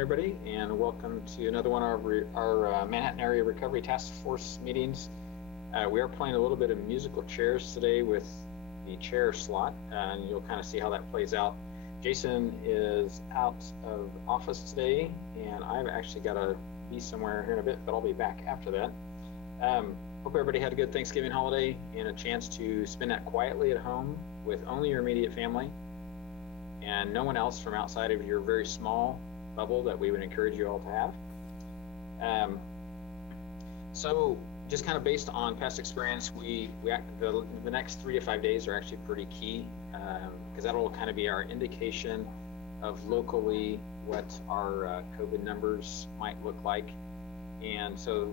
everybody, and welcome to another one of our Manhattan Area Recovery Task Force meetings. We are playing a little bit of musical chairs today with the chair slot, and you'll kind of see how that plays out. Jason is out of office today, and I've actually got to be somewhere here in a bit, but I'll be back after that. Hope everybody had a good Thanksgiving holiday and a chance to spend that quietly at home with only your immediate family and no one else from outside of your very small bubble that we would encourage you all to have. So just kind of based on past experience, the next 3 to 5 days are actually pretty key because that'll kind of be our indication of locally what our COVID numbers might look like. And so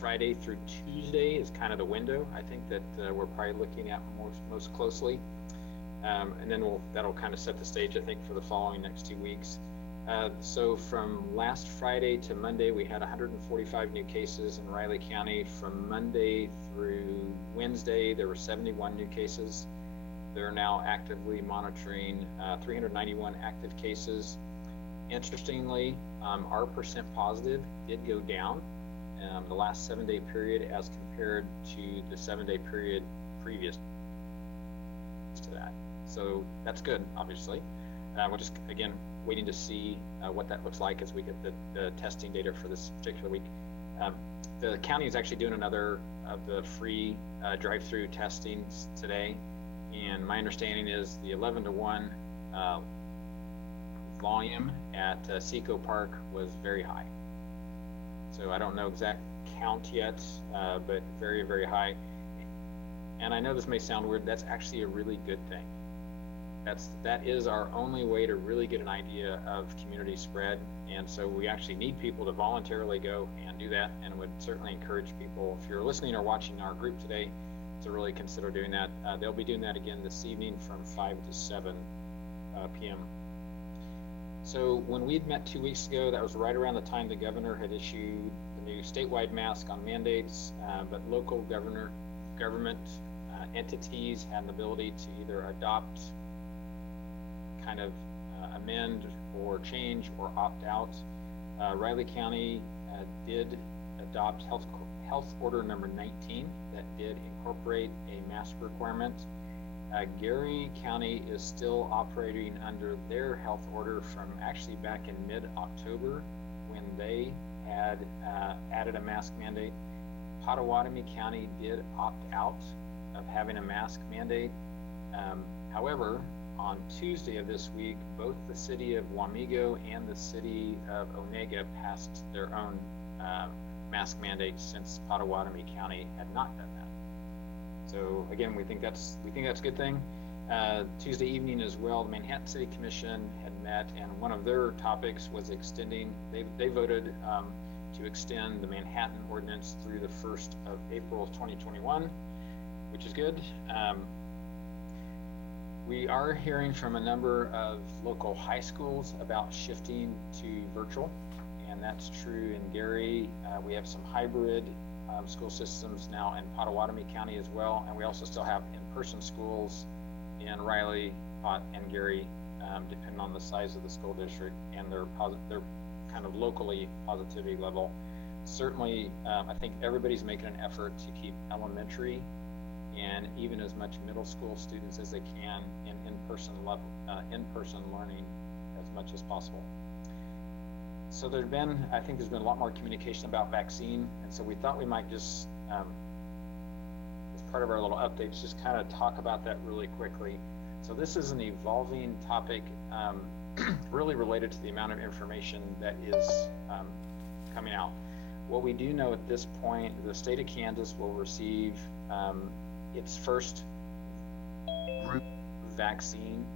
Friday through Tuesday is kind of the window I think that we're probably looking at most closely, and then that'll kind of set the stage I think for the following next 2 weeks. So from last Friday to Monday we had 145 new cases in Riley County. From Monday through Wednesday there were 71 new cases. They're now actively monitoring 391 active cases. Interestingly, our percent positive did go down the last 7-day period as compared to the 7-day period previous to that. So that's good, obviously. We're just, again, waiting to see what that looks like as we get the testing data for this particular week. The county is actually doing another of the free drive-through testings today. And my understanding is the 11-to-1 volume at Seco Park was very high. So I don't know exact count yet, but very, very high. And I know this may sound weird, that's actually a really good thing. That is our only way to really get an idea of community spread. And so we actually need people to voluntarily go and do that, and would certainly encourage people, if you're listening or watching our group today, to really consider doing that. They'll be doing that again this evening from 5 to 7 p.m. So when we'd met 2 weeks ago, that was right around the time the governor had issued the new statewide mask on mandates, but local government entities had an ability to either adopt, kind of amend or change or opt out. Riley County did adopt Health Order number 19 that did incorporate a mask requirement. Gary County is still operating under their health order from actually back in mid-October when they had added a mask mandate. Potawatomi County did opt out of having a mask mandate. However, on Tuesday of this week, both the city of Wamego and the city of Onega passed their own mask mandates since Potawatomi County had not done that. So again, we think that's a good thing. Tuesday evening as well, the Manhattan City Commission had met, and one of their topics was extending. They voted to extend the Manhattan Ordinance through the 1st of April of 2021, which is good. We are hearing from a number of local high schools about shifting to virtual, and that's true in Gary. We have some hybrid school systems now in Potawatomi County as well, and we also still have in-person schools in Riley, Pot, and Gary, depending on the size of the school district and their kind of locally positivity level. Certainly, I think everybody's making an effort to keep elementary and even as much middle school students as they can in in-person learning as much as possible. So there's been a lot more communication about vaccine, and so we thought we might just, as part of our little updates, just kind of talk about that really quickly. So this is an evolving topic, really related to the amount of information that is coming out. What we do know at this point, the state of Kansas will receive its first group vaccine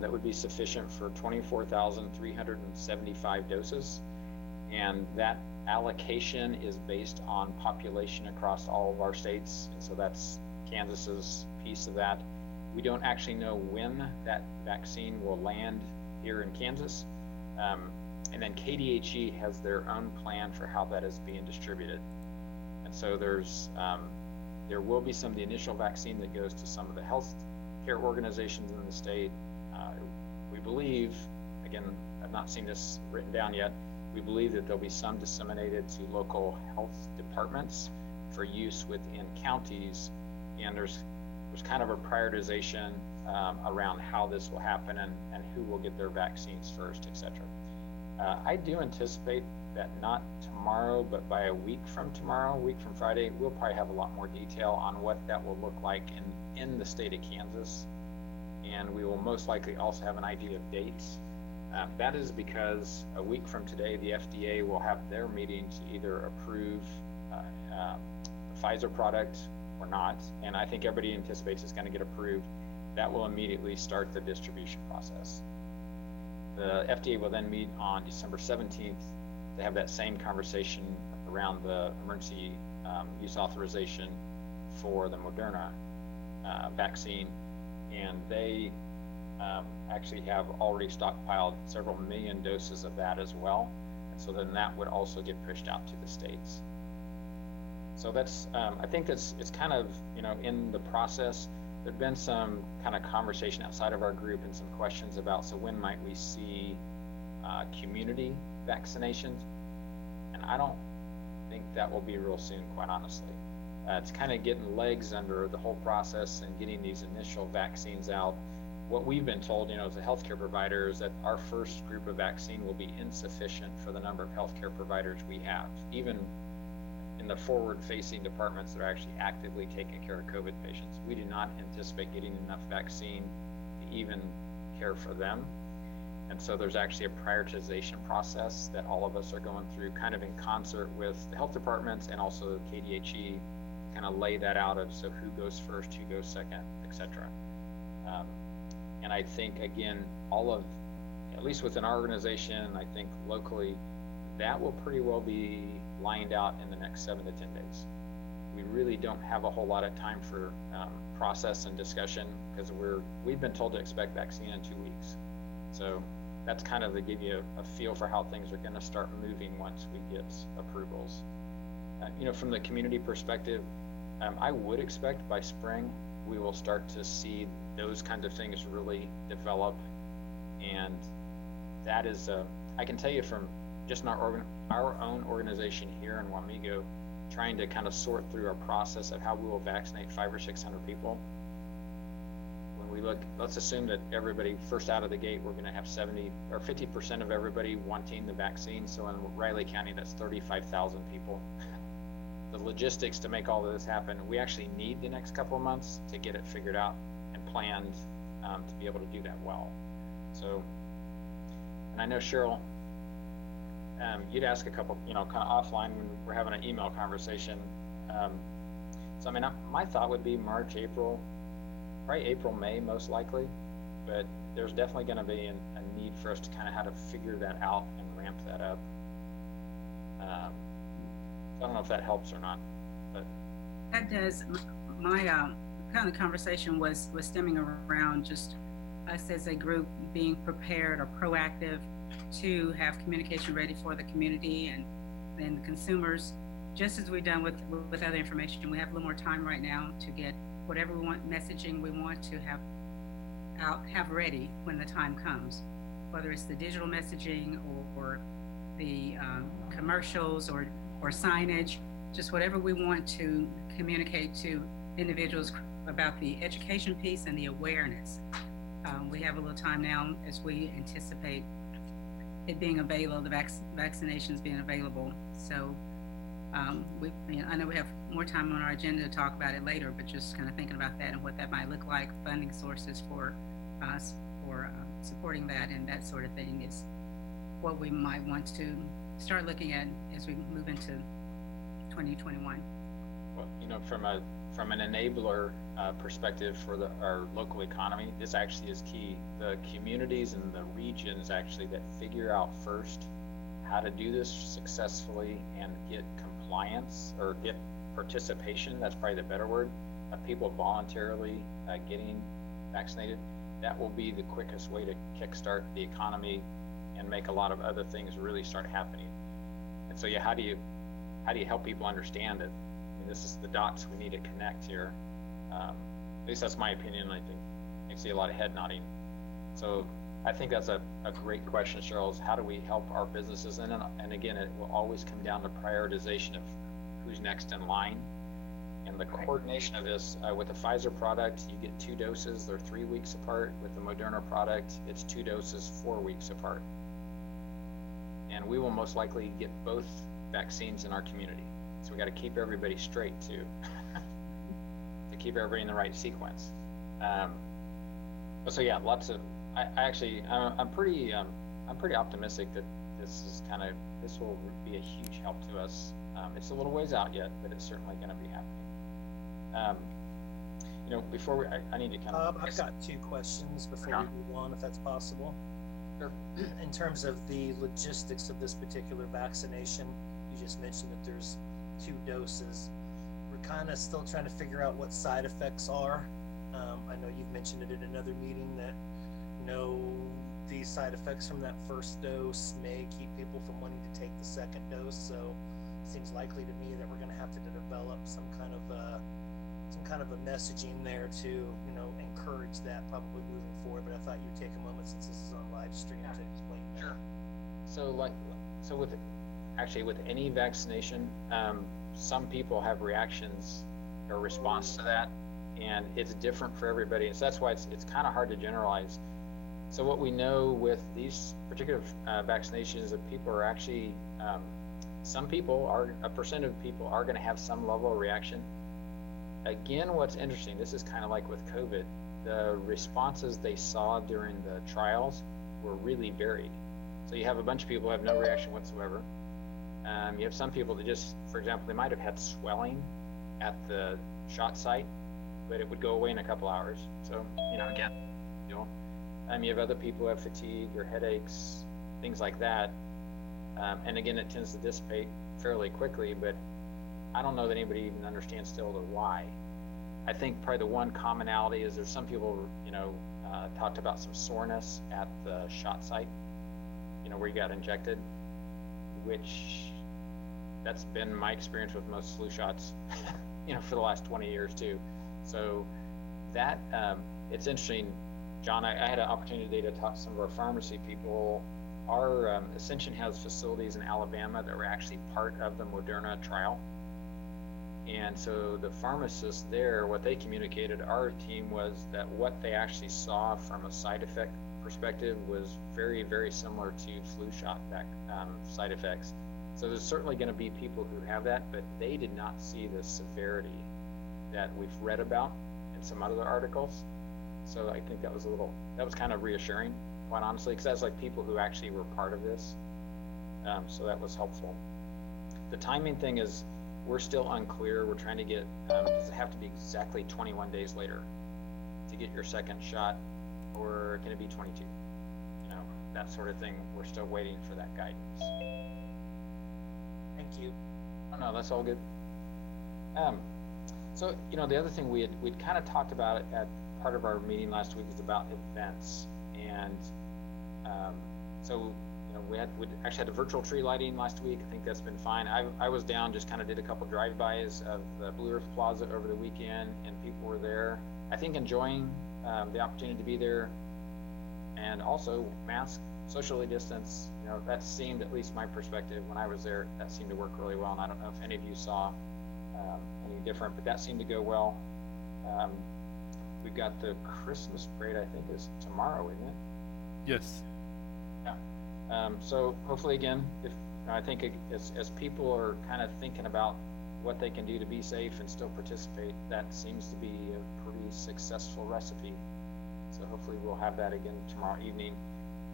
that would be sufficient for 24,375 doses, and that allocation is based on population across all of our states, and so that's Kansas's piece of that. We don't actually know when that vaccine will land here in Kansas, and then KDHE has their own plan for how that is being distributed, and so there will be some of the initial vaccine that goes to some of the health care organizations in the state. We believe, again, I've not seen this written down yet, we believe that there'll be some disseminated to local health departments for use within counties, and there's kind of a prioritization around how this will happen and who will get their vaccines first, etc. I do anticipate that not tomorrow, but by a week from tomorrow, a week from Friday, we'll probably have a lot more detail on what that will look like in the state of Kansas. And we will most likely also have an idea of dates. That is because a week from today, the FDA will have their meeting to either approve the Pfizer product or not. And I think everybody anticipates it's going to get approved. That will immediately start the distribution process. The FDA will then meet on December 17th to have that same conversation around the emergency use authorization for the Moderna vaccine. And they actually have already stockpiled several million doses of that as well. And so then that would also get pushed out to the states. So that's, I think it's kind of, in the process. There've been some kind of conversation outside of our group and some questions about, so when might we see community vaccinations? And I don't think that will be real soon, quite honestly. It's kind of getting legs under the whole process and getting these initial vaccines out. What we've been told, as a healthcare provider, is that our first group of vaccine will be insufficient for the number of healthcare providers we have, even in the forward-facing departments that are actually actively taking care of COVID patients. We do not anticipate getting enough vaccine to even care for them. And so there's actually a prioritization process that all of us are going through, kind of in concert with the health departments and also KDHE, kind of lay that out of, so who goes first, who goes second, etc. And I think, again, all of, at least within our organization, I think locally, that will pretty well be lined out in the next 7 to 10 days. We really don't have a whole lot of time for process and discussion, because we've been told to expect vaccine in 2 weeks. So that's kind of to give you a feel for how things are going to start moving once we get approvals. From the community perspective, I would expect by spring we will start to see those kinds of things really develop, and that is I can tell you from just our own organization here in Wamego, trying to kind of sort through our process of how we will vaccinate 500 or 600 people. When we look, let's assume that everybody first out of the gate, we're going to have 70 or 50% of everybody wanting the vaccine. So in Riley County, that's 35,000 people. The logistics to make all of this happen, we actually need the next couple of months to get it figured out and planned to be able to do that well. So, and I know Cheryl, you'd ask a couple, kind of offline when we're having an email conversation. So, I mean, my thought would be March, April, probably April, May, most likely, but there's definitely going to be a need for us to kind of how to figure that out and ramp that up. I don't know if that helps or not, but. That does. My kind of conversation was stemming around just us as a group being prepared or proactive to have communication ready for the community and the consumers, just as we've done with other information. We have a little more time right now to get whatever we want, messaging we want to have ready when the time comes, whether it's the digital messaging or the commercials or signage, just whatever we want to communicate to individuals about the education piece and the awareness. We have a little time now as we anticipate it being available, the vaccinations being available. So I know we have more time on our agenda to talk about it later, but just kind of thinking about that and what that might look like, funding sources for us for supporting that and that sort of thing is what we might want to start looking at as we move into 2021. Well, from an enabler perspective for our local economy, this actually is key. The communities and the regions actually that figure out first how to do this successfully and get compliance or get participation, that's probably the better word, of people voluntarily getting vaccinated, that will be the quickest way to kickstart the economy and make a lot of other things really start happening. And so, yeah, how do you help people understand it? I mean, this is the dots we need to connect here. At least that's my opinion. I think I see a lot of head nodding. So I think that's a great question, Cheryl, is how do we help our businesses? And again, it will always come down to prioritization of who's next in line. And the coordination of this, with the Pfizer product, you get 2 doses, they're 3 weeks apart. With the Moderna product, it's 2 doses, 4 weeks apart. And we will most likely get both vaccines in our community. So we got to keep everybody straight too, to keep everybody in the right sequence. But so yeah, I'm pretty optimistic that this will be a huge help to us. It's a little ways out yet, but it's certainly going to be happening. Before I need to kind of. I've got 2 questions before we move on, if that's possible. Sure. In terms of the logistics of this particular vaccination, you just mentioned that there's 2 doses. We're kind of still trying to figure out what side effects are. I know you've mentioned it at another meeting that these side effects from that first dose may keep people from wanting to take the second dose. So it seems likely to me that we're going to have to develop some kind of a messaging there to encourage that probably moving forward. But I thought you'd take a moment, since this is on live stream, to explain that. Sure. So with any vaccination, some people have reactions or response to that, and it's different for everybody. And so that's why it's kind of hard to generalize. So what we know with these particular vaccinations, that people are actually, a percent of people are going to have some level of reaction. Again, what's interesting, this is kind of like with COVID, the responses they saw during the trials were really varied. So you have a bunch of people who have no reaction whatsoever. You have some people that just, for example, they might have had swelling at the shot site, but it would go away in a couple hours. So, again, you have other people who have fatigue or headaches, things like that. And again, it tends to dissipate fairly quickly, but I don't know that anybody even understands still the why. I think probably the one commonality is there's some people, talked about some soreness at the shot site, where you got injected, which that's been my experience with most flu shots, for the last 20 years too. So that, it's interesting, John, I had an opportunity today to talk to some of our pharmacy people. Our Ascension has facilities in Alabama that were actually part of the Moderna trial. And so the pharmacists there, what they communicated our team was that what they actually saw from a side effect perspective was very, very similar to flu shot side effects. So there's certainly going to be people who have that, but they did not see the severity that we've read about in some other articles. So I think that was kind of reassuring, quite honestly, because that's like people who actually were part of this. So that was helpful. The timing thing is, we're still unclear. We're trying to get, does it have to be exactly 21 days later to get your second shot, or can it be 22? That sort of thing. We're still waiting for that guidance. Thank you. Oh, no, that's all good. So, the other thing we'd kind of talked about it at part of our meeting last week is about events. And so, we actually had a virtual tree lighting last week. I think that's been fine. I was down, just kind of did a couple drive-bys of the Blue Earth Plaza over the weekend, and people were there, I think, enjoying the opportunity to be there. And also mask, socially distance, that seemed, at least my perspective when I was there, that seemed to work really well. And I don't know if any of you saw any different, but that seemed to go well. We've got the Christmas parade, I think, is tomorrow, isn't it? Yes. Yeah. So hopefully, again, I think as people are kind of thinking about what they can do to be safe and still participate, that seems to be a pretty successful recipe. So hopefully we'll have that again tomorrow evening.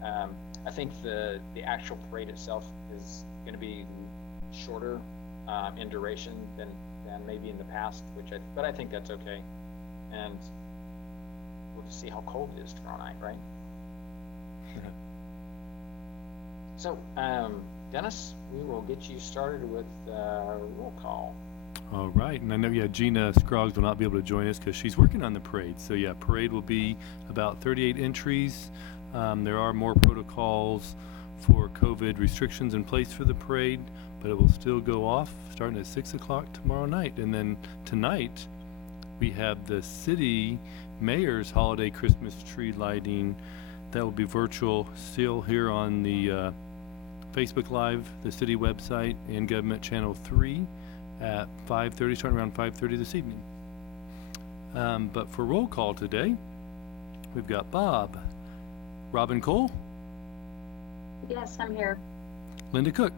I think the actual parade itself is going to be shorter in duration than maybe in the past, but I think that's okay. And we'll just see how cold it is tomorrow night, right? So, Dennis, we will get you started with roll call. All right, and I know, Gina Scroggs will not be able to join us because she's working on the parade. So, parade will be about 38 entries. There are more protocols for COVID restrictions in place for the parade, but it will still go off starting at 6 o'clock tomorrow night. And then tonight, we have the city mayor's holiday Christmas tree lighting That will be virtual, still here on the Facebook Live, the city website, and Government Channel 3 at 5:30, starting around 5:30 this evening. But for roll call today, we've got Bob, Robin Cole, Yes, I'm here. Linda Cook,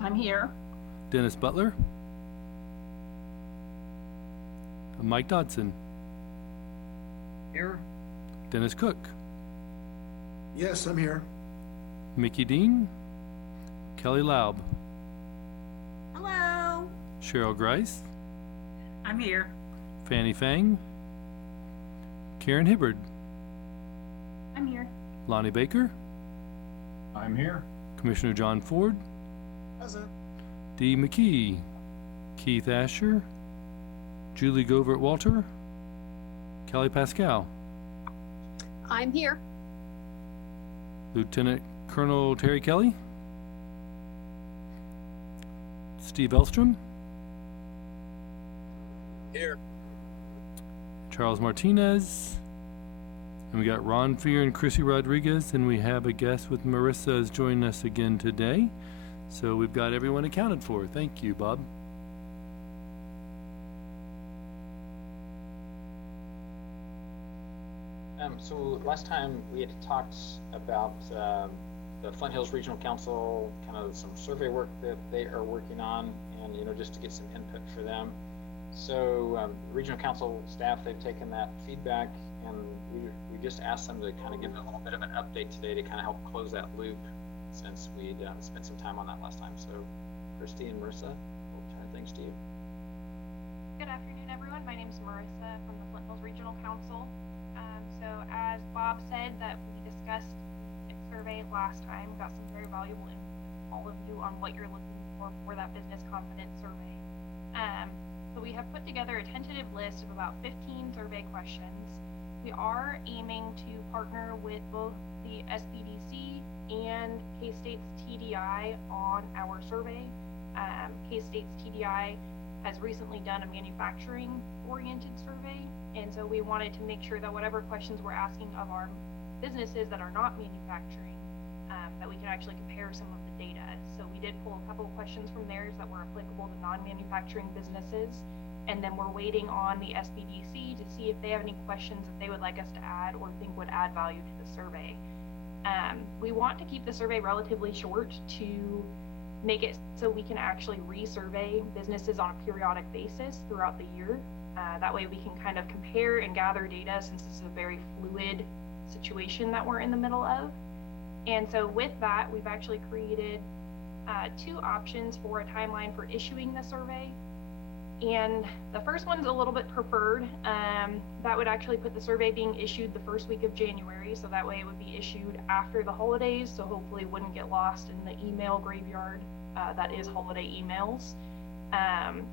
I'm here. Dennis Butler, Mike Dodson, Here? Dennis Cook, Yes, I'm here. Mickey Dean, Kelly Laub, Hello. Cheryl Grice, I'm here. Fanny Fang, Karen Hibbard, I'm here. Lonnie Baker, I'm here. Commissioner John Ford, Present. Dee McKee, Keith Asher, Julie Govert Walter, Kelly Pascal, I'm here. Lieutenant Colonel Terry Kelly, Steve Elstrom, Here. Charles Martinez, and we got Ron Fear and Chrissy Rodriguez, and we have a guest with Marissa is joining us again today. So we've got everyone accounted for. Thank you, Bob. So last time we had talked about the Flint Hills Regional Council, kind of some survey work that they are working on, and just to get some input for them. So Regional Council staff, they've taken that feedback, and we just asked them to kind of give a little bit of an update today to kind of help close that loop, since we'd spent some time on that last time. So Christy and Marissa, we'll turn things to you. Good afternoon, everyone. My name is Marissa from the Flint Hills Regional Council. So as Bob said, that we discussed the survey last time, got some very valuable input from all of you on what you're looking for that business confidence survey. So we have put together a tentative list of about 15 survey questions. We are aiming to partner with both the SBDC and K-State's TDI on our survey. K-State's TDI has recently done a manufacturing-oriented survey, and so we wanted to make sure that whatever questions we're asking of our businesses that are not manufacturing, that we can actually compare some of the data. So we did pull a couple of questions from theirs that were applicable to non-manufacturing businesses, and then we're waiting on the SBDC to see if they have any questions that they would like us to add or think would add value to the survey. We want to keep the survey relatively short to make it so we can actually resurvey businesses on a periodic basis throughout the year. That way we can kind of compare and gather data, since this is a very fluid situation that we're in the middle of. And so with that, we've actually created 2 options for a timeline for issuing the survey. And the first one's a little bit preferred. That would actually put the survey being issued the first week of January, so that way it would be issued after the holidays, so hopefully it wouldn't get lost in the email graveyard that is holiday emails.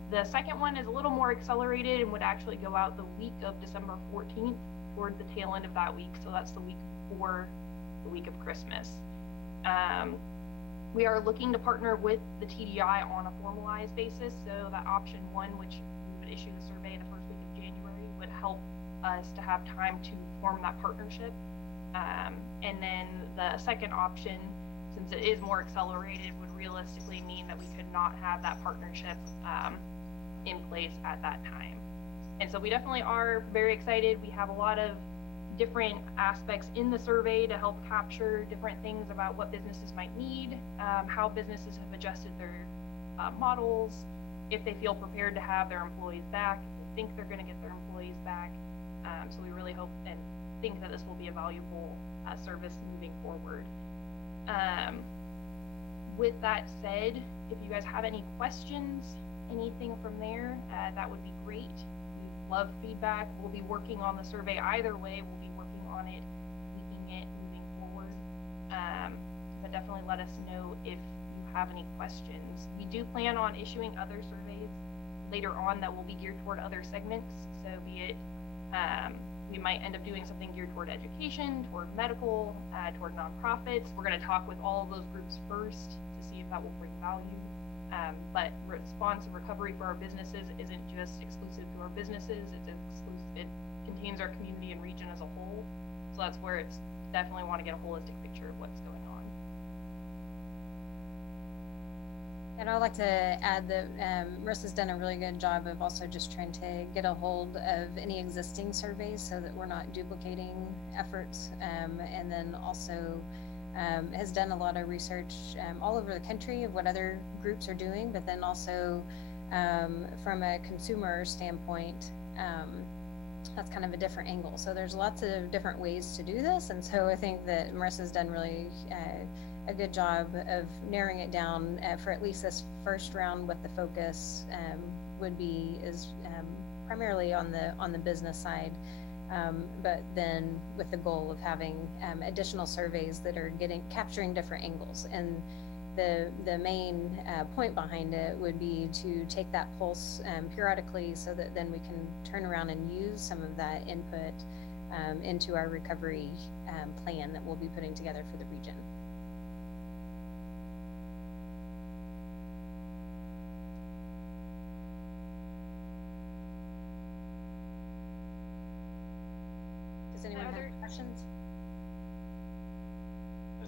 The second one is a little more accelerated and would actually go out the week of December 14th, toward the tail end of that week, so that's the week before the week of Christmas. We are looking to partner with the TDI on a formalized basis, so that option 1, which we would issue the survey the first week of January, would help us to have time to form that partnership. And then the second option, since it is more accelerated, would realistically mean that we could not have that partnership in place at that time. And so we definitely are very excited. We have a lot of different aspects in the survey to help capture different things about what businesses might need, how businesses have adjusted their models, if they feel prepared to have their employees back, if they think they're going to get their employees back. So we really hope and think that this will be a valuable service moving forward. With that said, if you guys have any questions, anything from there, that would be great. We love feedback. We'll be working on the survey either way. We'll be working on it, tweaking it, moving forward. But definitely let us know if you have any questions. We do plan on issuing other surveys later on that will be geared toward other segments. So be it, we might end up doing something geared toward education, toward medical, toward nonprofits. We're going to talk with all of those groups first to see if that will bring value. But response and recovery for our businesses isn't just exclusive to our businesses. It's exclusive. It contains our community and region as a whole. So that's where it's definitely want to get a holistic picture of what's going on. And I'd like to add that Marissa's done a really good job of also just trying to get a hold of any existing surveys so that we're not duplicating efforts, and then also has done a lot of research all over the country of what other groups are doing, but then also from a consumer standpoint, that's kind of a different angle. So there's lots of different ways to do this, and so I think that Marissa's done really a good job of narrowing it down for at least this first round. What the focus would be is primarily on the business side, but then with the goal of having additional surveys that are capturing different angles. And the main point behind it would be to take that pulse periodically, so that then we can turn around and use some of that input into our recovery plan that we'll be putting together for the region. Does anyone have any questions?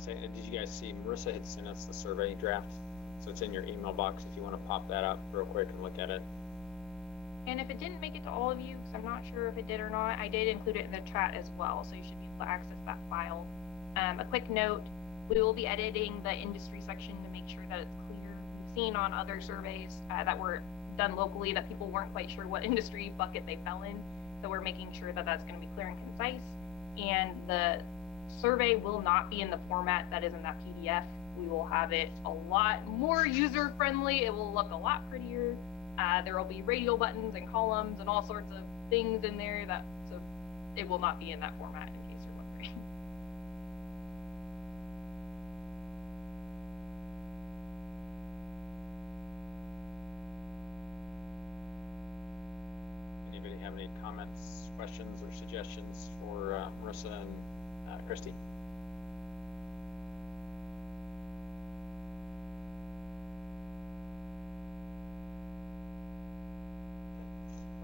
Did you guys see, Marissa had sent us the survey draft, so it's in your email box if you want to pop that up real quick and look at it. And if it didn't make it to all of you, because I'm not sure if it did or not, I did include it in the chat as well, so you should be able to access that file. A quick note, we will be editing the industry section to make sure that it's clear. We've seen on other surveys that were done locally that people weren't quite sure what industry bucket they fell in, so we're making sure that that's going to be clear and concise. And the survey will not be in the format that is in that PDF. We will have it a lot more user friendly. It will look a lot prettier. There will be radial buttons and columns and all sorts of things in there, so it will not be in that format, in case you're wondering. Anybody have any comments, questions, or suggestions for Marissa and Christy?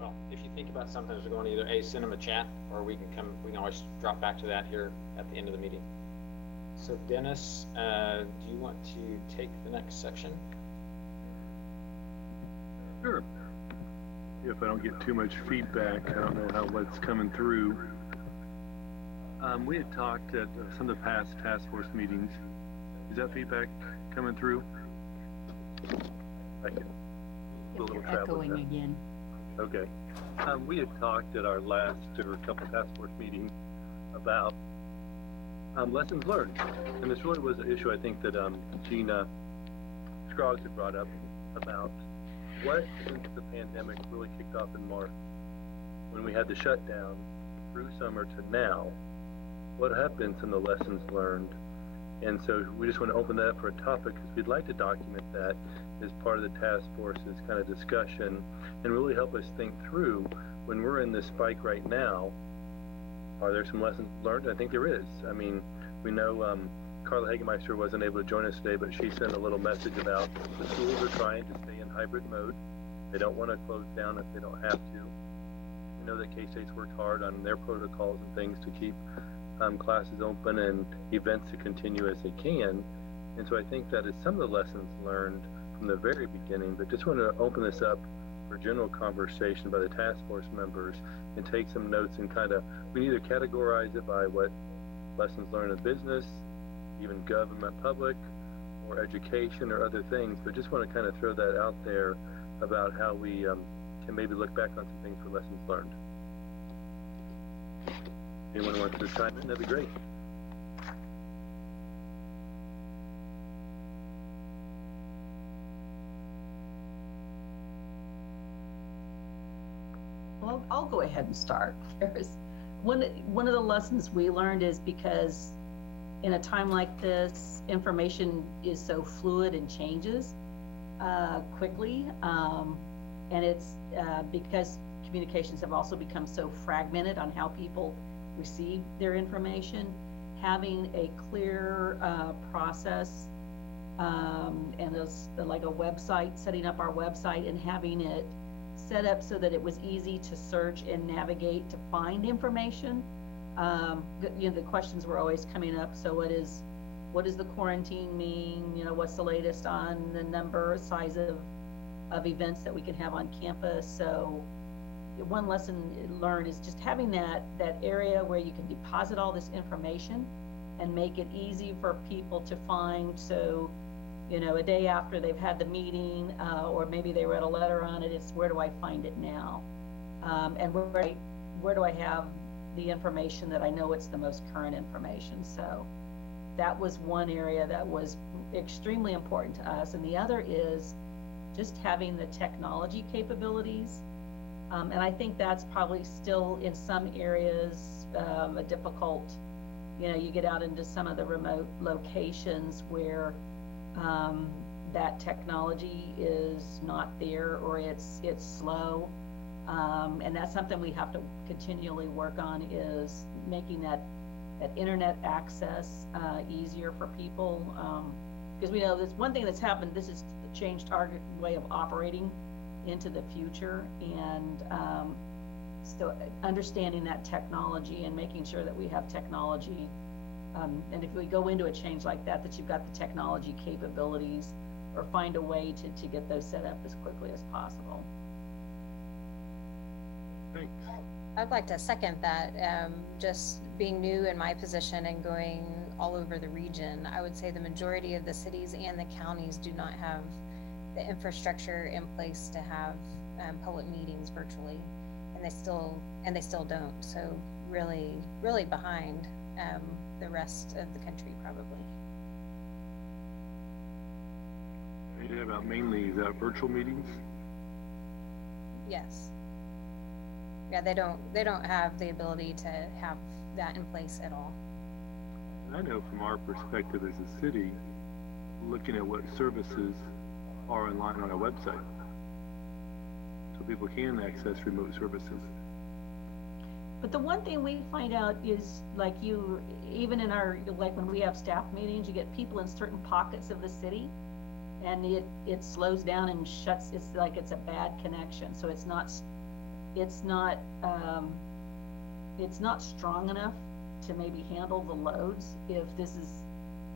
Well, if you think about something, we're going to either send them a chat, or we can always drop back to that here at the end of the meeting. So Dennis, do you want to take the next section? Sure. If I don't get too much feedback, I don't know what's coming through. We had talked at some of the past task force meetings. Is that feedback coming through? I can do a little travel with that. Again. Okay. We had talked at our last or couple of task force meetings about lessons learned, and this really was an issue I think that Gina Scroggs had brought up about what, since the pandemic really kicked off in March, when we had the shutdown through summer to now, what have been some of the lessons learned. And so we just want to open that up for a topic, because we'd like to document that as part of the task force's kind of discussion, and really help us think through, when we're in this spike right now, are there some lessons learned? I think there is. I mean, we know Carla Hagemeister wasn't able to join us today, but she sent a little message about the schools are trying to stay in hybrid mode. They don't want to close down if they don't have to. We know that K-State's worked hard on their protocols and things to keep classes open and events to continue as they can. And so I think that is some of the lessons learned from the very beginning, but just want to open this up for general conversation by the task force members and take some notes, and kind of, we can either categorize it by what lessons learned in business, even government, public, or education, or other things, but just want to kind of throw that out there about how we can maybe look back on some things for lessons learned. Anyone wants to chime in, that'd be great. Well, I'll go ahead and start. One of the lessons we learned is, because in a time like this, information is so fluid and changes quickly, and it's because communications have also become so fragmented on how people receive their information. Having a clear process and like a website, setting up our website and having it set up so that it was easy to search and navigate to find information The questions were always coming up. So what does the quarantine mean? What's the latest on the size of events that we can have on campus? So one lesson learned is just having that area where you can deposit all this information and make it easy for people to find. So, a day after they've had the meeting, or maybe they read a letter on it, it's where do I find it now? And where do I have the information that I know it's the most current information? So that was one area that was extremely important to us. And the other is just having the technology capabilities. And I think that's probably still in some areas a difficult, you get out into some of the remote locations where that technology is not there, or it's slow. And that's something we have to continually work on, is making that internet access easier for people. Because we know there's one thing that's happened, this has changed our way of operating into the future. And so understanding that technology and making sure that we have technology, and if we go into a change like that you've got the technology capabilities, or find a way to get those set up as quickly as possible. Thanks. I'd like to second that. Just being new in my position and going all over the region, I would say the majority of the cities and the counties do not have the infrastructure in place to have public meetings virtually, and they still don't. So really behind the rest of the country probably. You did about mainly, is that virtual meetings? Yes. Yeah, they don't have the ability to have that in place at all. I know from our perspective as a city, looking at what services are online on our website, so people can access remote services. But the one thing we find out is, like, even in when we have staff meetings, you get people in certain pockets of the city, and it slows down and shuts. It's like it's a bad connection, so it's not strong enough to maybe handle the loads if this is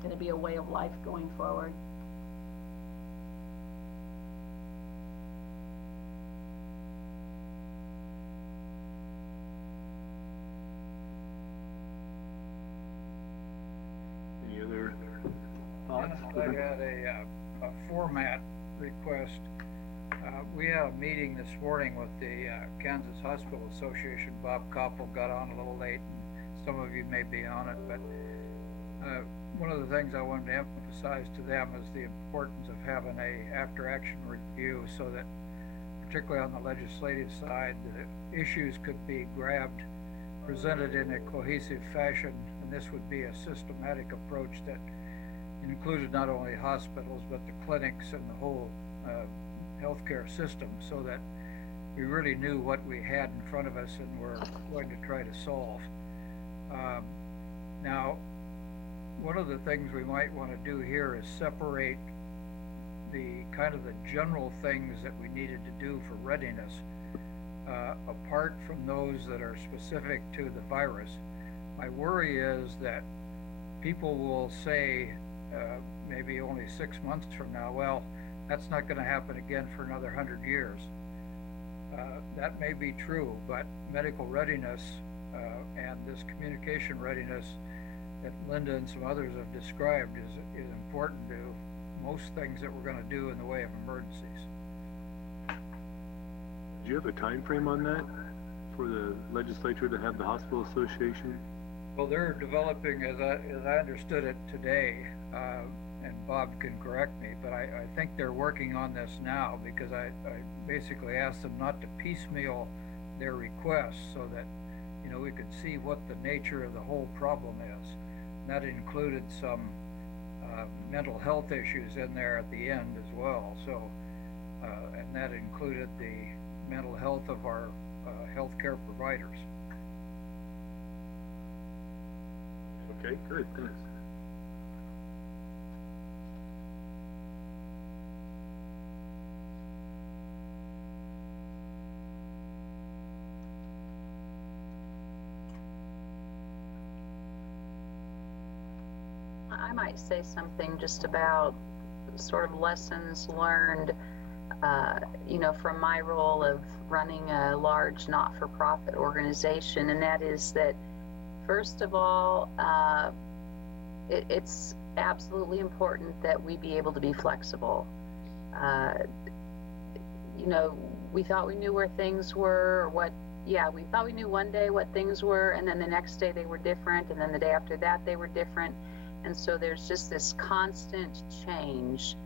going to be a way of life going forward. Any other thoughts? I had a format request. We had a meeting this morning with the Kansas Hospital Association. Bob Koppel got on a little late, and some of you may be on it, but one of the things I wanted to emphasize to them is the importance of having a after-action review, so that particularly on the legislative side, the issues could be grabbed, presented in a cohesive fashion, and this would be a systematic approach that included not only hospitals but the clinics and the whole healthcare system, so that we really knew what we had in front of us and were going to try to solve. Now, one of the things we might want to do here is separate the kind of the general things that we needed to do for readiness apart from those that are specific to the virus. My worry is that people will say maybe only 6 months from now, well, that's not going to happen again for another 100 years. That may be true, but medical readiness and this communication readiness that Linda and some others have described is important to most things that we're going to do in the way of emergencies. Do you have a time frame on that for the legislature to have the hospital association? Well, they're developing, as I understood it today, and Bob can correct me, but I think they're working on this now, because I basically asked them not to piecemeal their requests, so that we could see what the nature of the whole problem is. And that included some mental health issues in there at the end as well. So, and that included the mental health of our healthcare providers. Okay, good, thanks. I might say something just about sort of lessons learned, from my role of running a large not-for-profit organization, and that is that, first of all, it's absolutely important that we be able to be flexible. We thought we knew where things were, we thought we knew one day what things were, and then the next day they were different, and then the day after that they were different. And so there's just this constant change.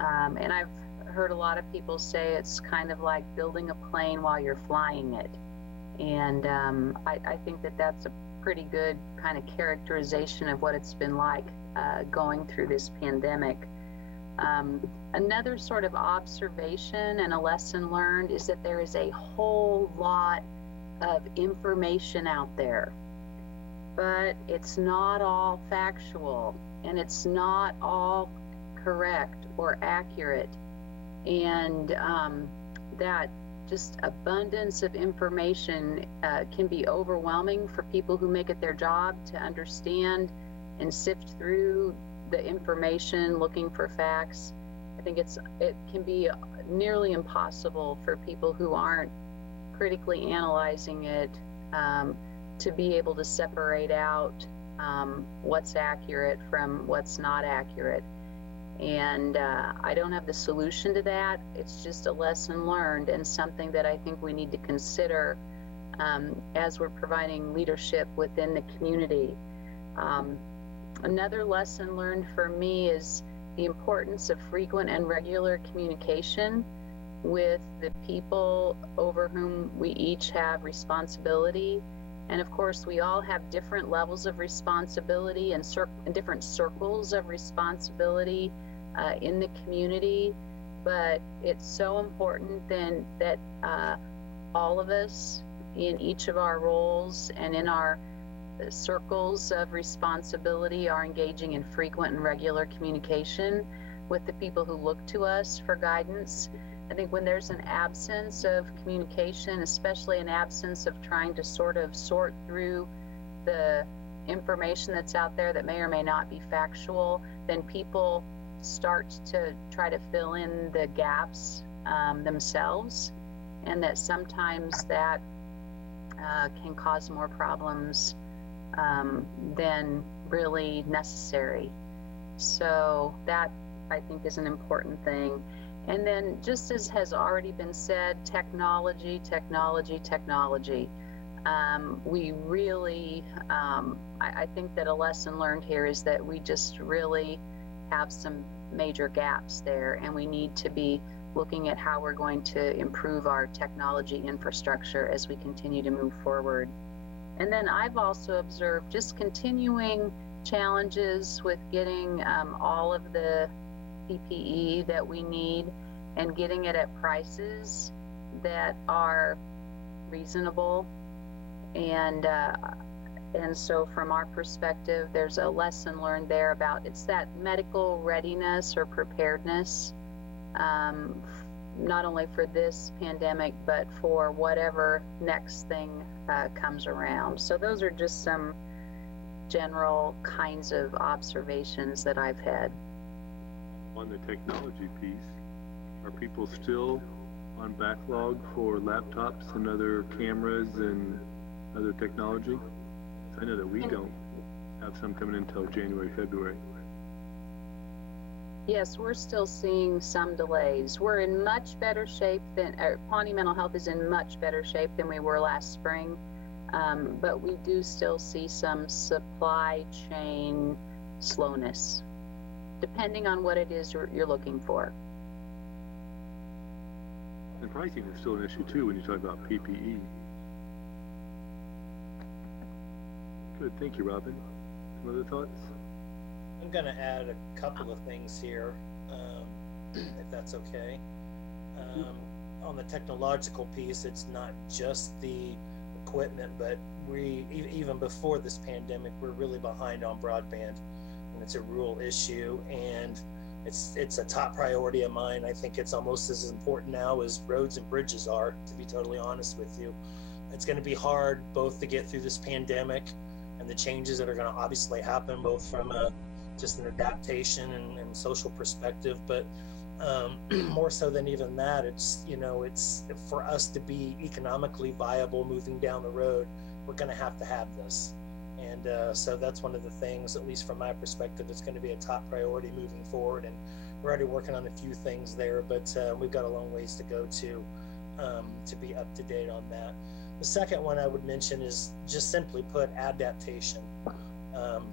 And I've heard a lot of people say it's kind of like building a plane while you're flying it. And I think that that's a pretty good kind of characterization of what it's been like going through this pandemic. Another sort of observation and a lesson learned is that there is a whole lot of information out there, but it's not all factual and it's not all correct or accurate. And that just abundance of information can be overwhelming for people who make it their job to understand and sift through the information, looking for facts. I think it can be nearly impossible for people who aren't critically analyzing it to be able to separate out what's accurate from what's not accurate. And I don't have the solution to that. It's just a lesson learned and something that I think we need to consider as we're providing leadership within the community. Another lesson learned for me is the importance of frequent and regular communication with the people over whom we each have responsibility. And of course, we all have different levels of responsibility and different circles of responsibility in the community. But it's so important then that all of us in each of our roles and in our circles of responsibility are engaging in frequent and regular communication with the people who look to us for guidance. I think when there's an absence of communication, especially an absence of trying to sort of sort through the information that's out there that may or may not be factual, then people start to try to fill in the gaps themselves, and that sometimes that can cause more problems than really necessary. So that, I think, is an important thing. And then, just as has already been said, technology. We really, I think that a lesson learned here is that we just really have some major gaps there, and we need to be looking at how we're going to improve our technology infrastructure as we continue to move forward. And then I've also observed just continuing challenges with getting all of the PPE that we need and getting it at prices that are reasonable. And so from our perspective, there's a lesson learned there about it's that medical readiness or preparedness, not only for this pandemic, but for whatever next thing comes around. So those are just some general kinds of observations that I've had. On the technology piece, are people still on backlog for laptops and other cameras and other technology? I know that we don't have some coming in until January, February. Yes, we're still seeing some delays. We're in much better shape than, Pawnee Mental Health is in much better shape than we were last spring, but we do still see some supply chain slowness, depending on what it is you're looking for. And pricing is still an issue too when you talk about PPE. Good, thank you, Robin. Some other thoughts? I'm going to add a couple of things here, if that's okay. On the technological piece, it's not just the equipment, but we, even before this pandemic, we're really behind on broadband, and it's a rural issue, and it's a top priority of mine. I think it's almost as important now as roads and bridges are, to be totally honest with you. It's going to be hard both to get through this pandemic and the changes that are going to obviously happen, both from a just an adaptation and social perspective. But more so than even that, it's, you know, it's for us to be economically viable moving down the road, we're going to have this. And so that's one of the things, at least from my perspective, it's going to be a top priority moving forward. And we're already working on a few things there, but we've got a long ways to go to be up to date on that. The second one I would mention is just simply put, adaptation.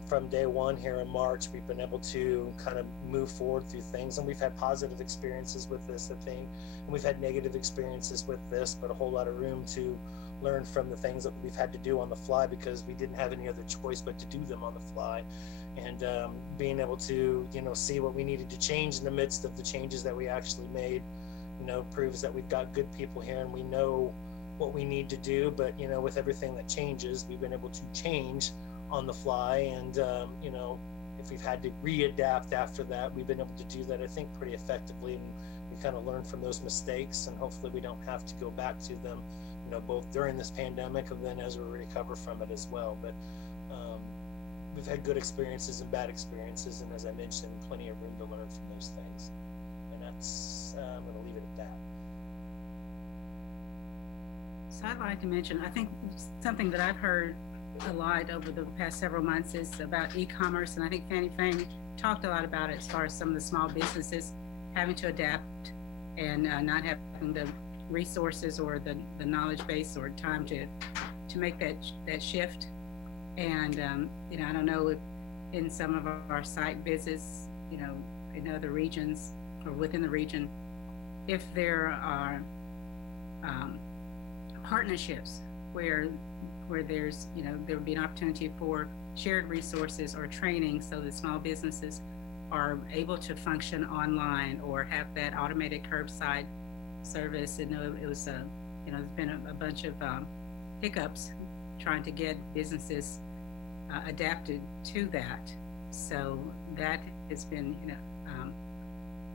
From day one here in March, we've been able to kind of move forward through things, and we've had positive experiences with this, I think, and we've had negative experiences with this, but a whole lot of room to learn from the things that we've had to do on the fly because we didn't have any other choice but to do them on the fly. And being able to, you know, see what we needed to change in the midst of the changes that we actually made, you know, proves that we've got good people here and we know what we need to do. But, you know, with everything that changes, we've been able to change on the fly. And, you know, if we've had to readapt after that, we've been able to do that, I think, pretty effectively. And we kind of learned from those mistakes, and hopefully we don't have to go back to them, you know, both during this pandemic and then as we recover from it as well. But we've had good experiences and bad experiences, and as I mentioned, plenty of room to learn from those things. And that's, I'm going to leave it at that. So I'd like to mention, I think something that I've heard a lot over the past several months is about e-commerce, and I think Fannie Fang talked a lot about it as far as some of the small businesses having to adapt and not having the resources or the knowledge base or time to make that shift. And you know, I don't know if in some of our site visits, you know, in other regions or within the region, if there are partnerships where there's, you know, there would be an opportunity for shared resources or training so that small businesses are able to function online or have that automated curbside service. And it was you know, there's been a bunch of hiccups trying to get businesses adapted to that. So that has been, you know,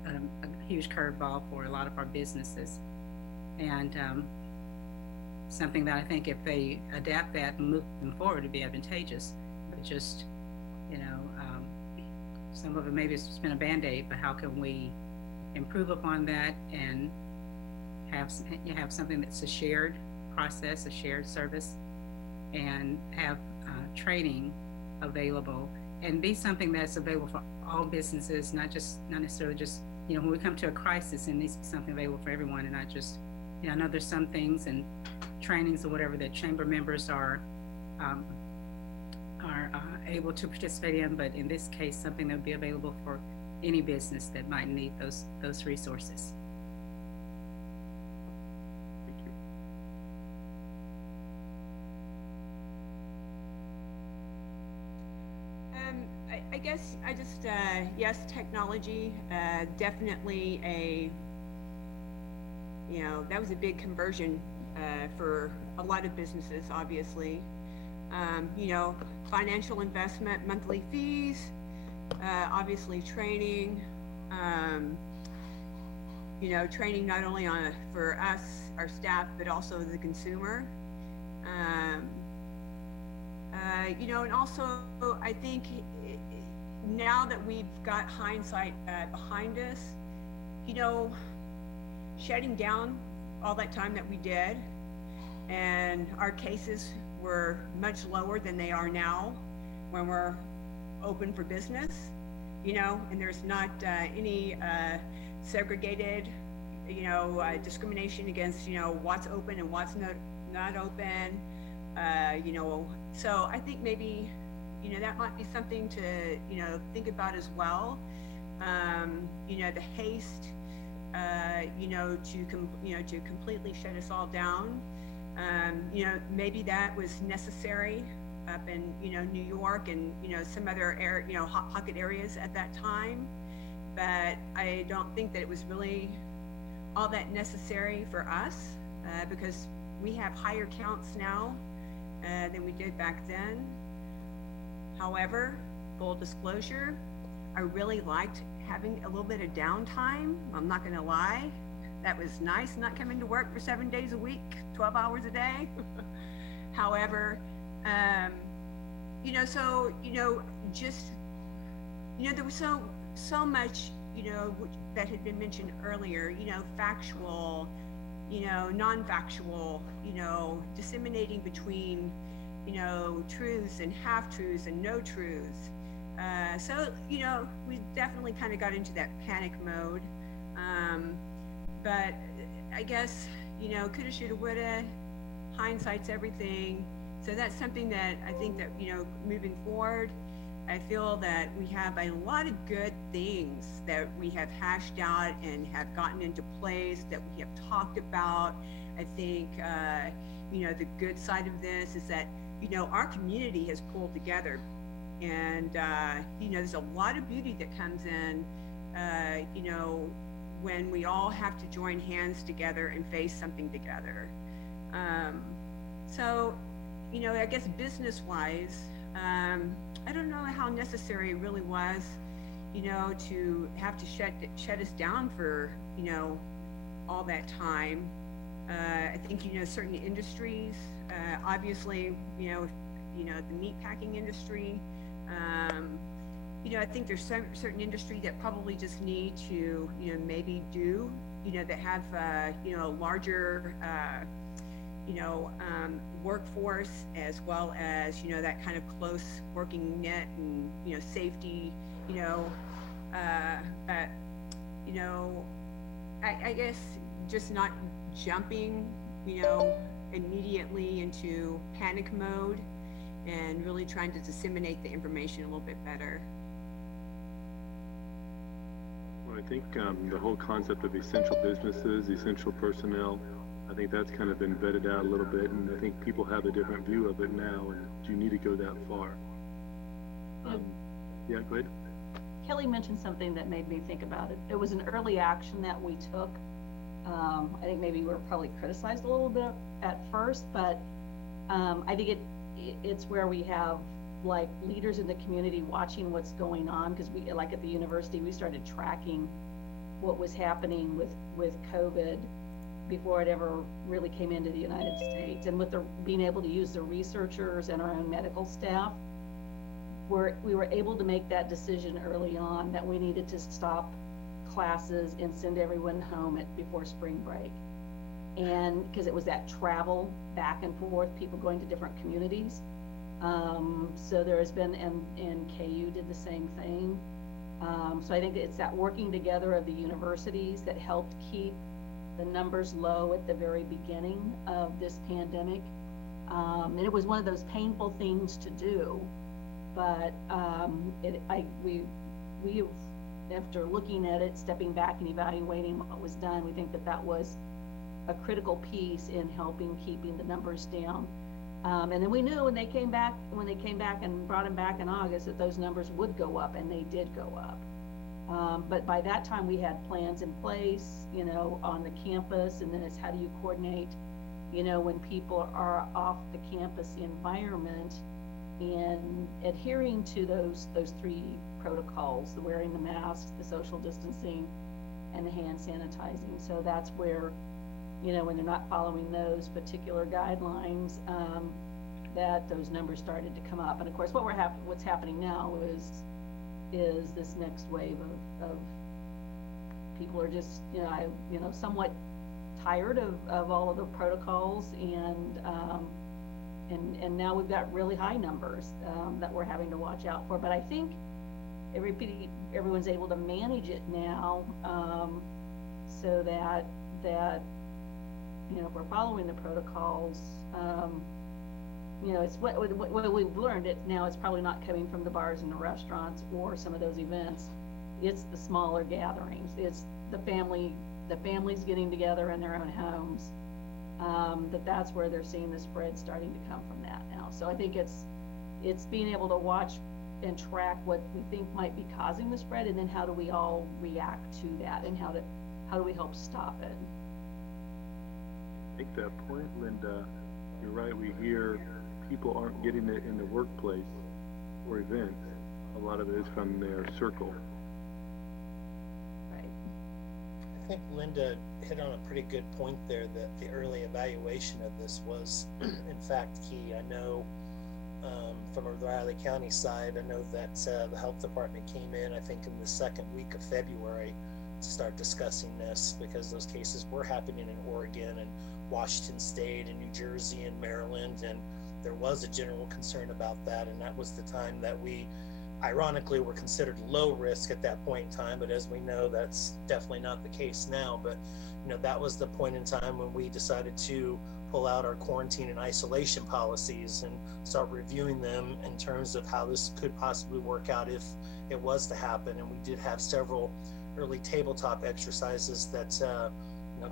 a huge curveball for a lot of our businesses. And something that I think if they adapt that and move them forward would be advantageous. But just, you know, some of it maybe it's just been a Band-Aid, but how can we improve upon that and have something that's a shared process, a shared service, and have training available, and be something that's available for all businesses, not necessarily just, you know, when we come to a crisis, it needs to be something available for everyone, and not just, you know, I know there's some things and trainings or whatever that chamber members are able to participate in, but in this case, something that would be available for any business that might need those resources. Thank you. I guess I just, yes, technology, definitely you know, that was a big conversion for a lot of businesses, obviously. You know, financial investment, monthly fees, obviously training, you know, training not only for us, our staff, but also the consumer. You know, and also I think now that we've got hindsight behind us, you know, shutting down all that time that we did, and our cases were much lower than they are now when we're open for business, you know, and there's not any segregated, you know, discrimination against, you know, what's open and what's not open, you know. So I think maybe, you know, that might be something to, you know, think about as well. You know, the haste, you know, to completely shut us all down. You know, maybe that was necessary up in, you know, New York and, you know, some other you know, hot pocket areas at that time. But I don't think that it was really all that necessary for us because we have higher counts now than we did back then. However, full disclosure, I really liked having a little bit of downtime. I'm not going to lie. That was nice, not coming to work for 7 days a week, 12 hours a day. However, you know, so, you know, just there was so much, that had been mentioned earlier, factual, non-factual, disseminating between, truths and half-truths and no truths. So, we definitely kind of got into that panic mode. But I guess, coulda, shoulda, woulda, hindsight's everything. So that's something that I think that, moving forward, I feel that we have a lot of good things that we have hashed out and have gotten into place that we have talked about. I think, the good side of this is that, our community has pulled together. And, there's a lot of beauty that comes in, when we all have to join hands together and face something together. So, I guess business-wise, I don't know how necessary it really was, to have to shut us down for, all that time. I think, certain industries, obviously, the meat packing industry, I think there's certain industry that probably just need to, maybe do, that have, larger, workforce, as well as, that kind of close working net and, safety, but, I guess just not jumping, immediately into panic mode and really trying to disseminate the information a little bit better. Well, I think the whole concept of essential businesses, essential personnel, I think that's kind of been vetted out a little bit, and I think people have a different view of it now, and do you need to go that far? Yeah, go ahead. Kelly mentioned something that made me think about it. It was an early action that we took. I think maybe we were probably criticized a little bit at first, but I think it's where we have like leaders in the community watching what's going on, because we, like at the university, we started tracking what was happening with COVID before it ever really came into the United States. And with the being able to use the researchers and our own medical staff, we were able to make that decision early on that we needed to stop classes and send everyone home before spring break. And because it was that travel back and forth, people going to different communities. So there has been, and KU did the same thing. So I think it's that working together of the universities that helped keep the numbers low at the very beginning of this pandemic. And it was one of those painful things to do, but we after looking at it, stepping back and evaluating what was done, we think that was a critical piece in helping keeping the numbers down. And then we knew when they came back and brought them back in August, that those numbers would go up, and they did go up. But by that time we had plans in place, on the campus, and then it's how do you coordinate, when people are off the campus environment, and adhering to those three protocols: the wearing the masks, the social distancing, and the hand sanitizing. So that's where, when they're not following those particular guidelines, that those numbers started to come up. And of course, what's happening now is this next wave of people are just, somewhat tired of all of the protocols, and now we've got really high numbers that we're having to watch out for. But I think everyone's able to manage it now, so that if we're following the protocols, it's what we've learned. It's probably not coming from the bars and the restaurants or some of those events. It's the smaller gatherings. It's the families getting together in their own homes. That's where they're seeing the spread starting to come from that now. So I think it's being able to watch and track what we think might be causing the spread, and then how do we all react to that, and how do we help stop it? I think that point, Linda, you're right. We hear people aren't getting it in the workplace or events. A lot of it is from their circle. Right. I think Linda hit on a pretty good point there, that the early evaluation of this was in fact key. I know from the Riley County side, I know that the health department came in, I think, in the second week of February to start discussing this, because those cases were happening in Oregon and Washington State and New Jersey and Maryland, and there was a general concern about that. And that was the time that we, ironically, were considered low risk at that point in time. But as we know, that's definitely not the case now. But that was the point in time when we decided to pull out our quarantine and isolation policies and start reviewing them in terms of how this could possibly work out if it was to happen. And we did have several early tabletop exercises that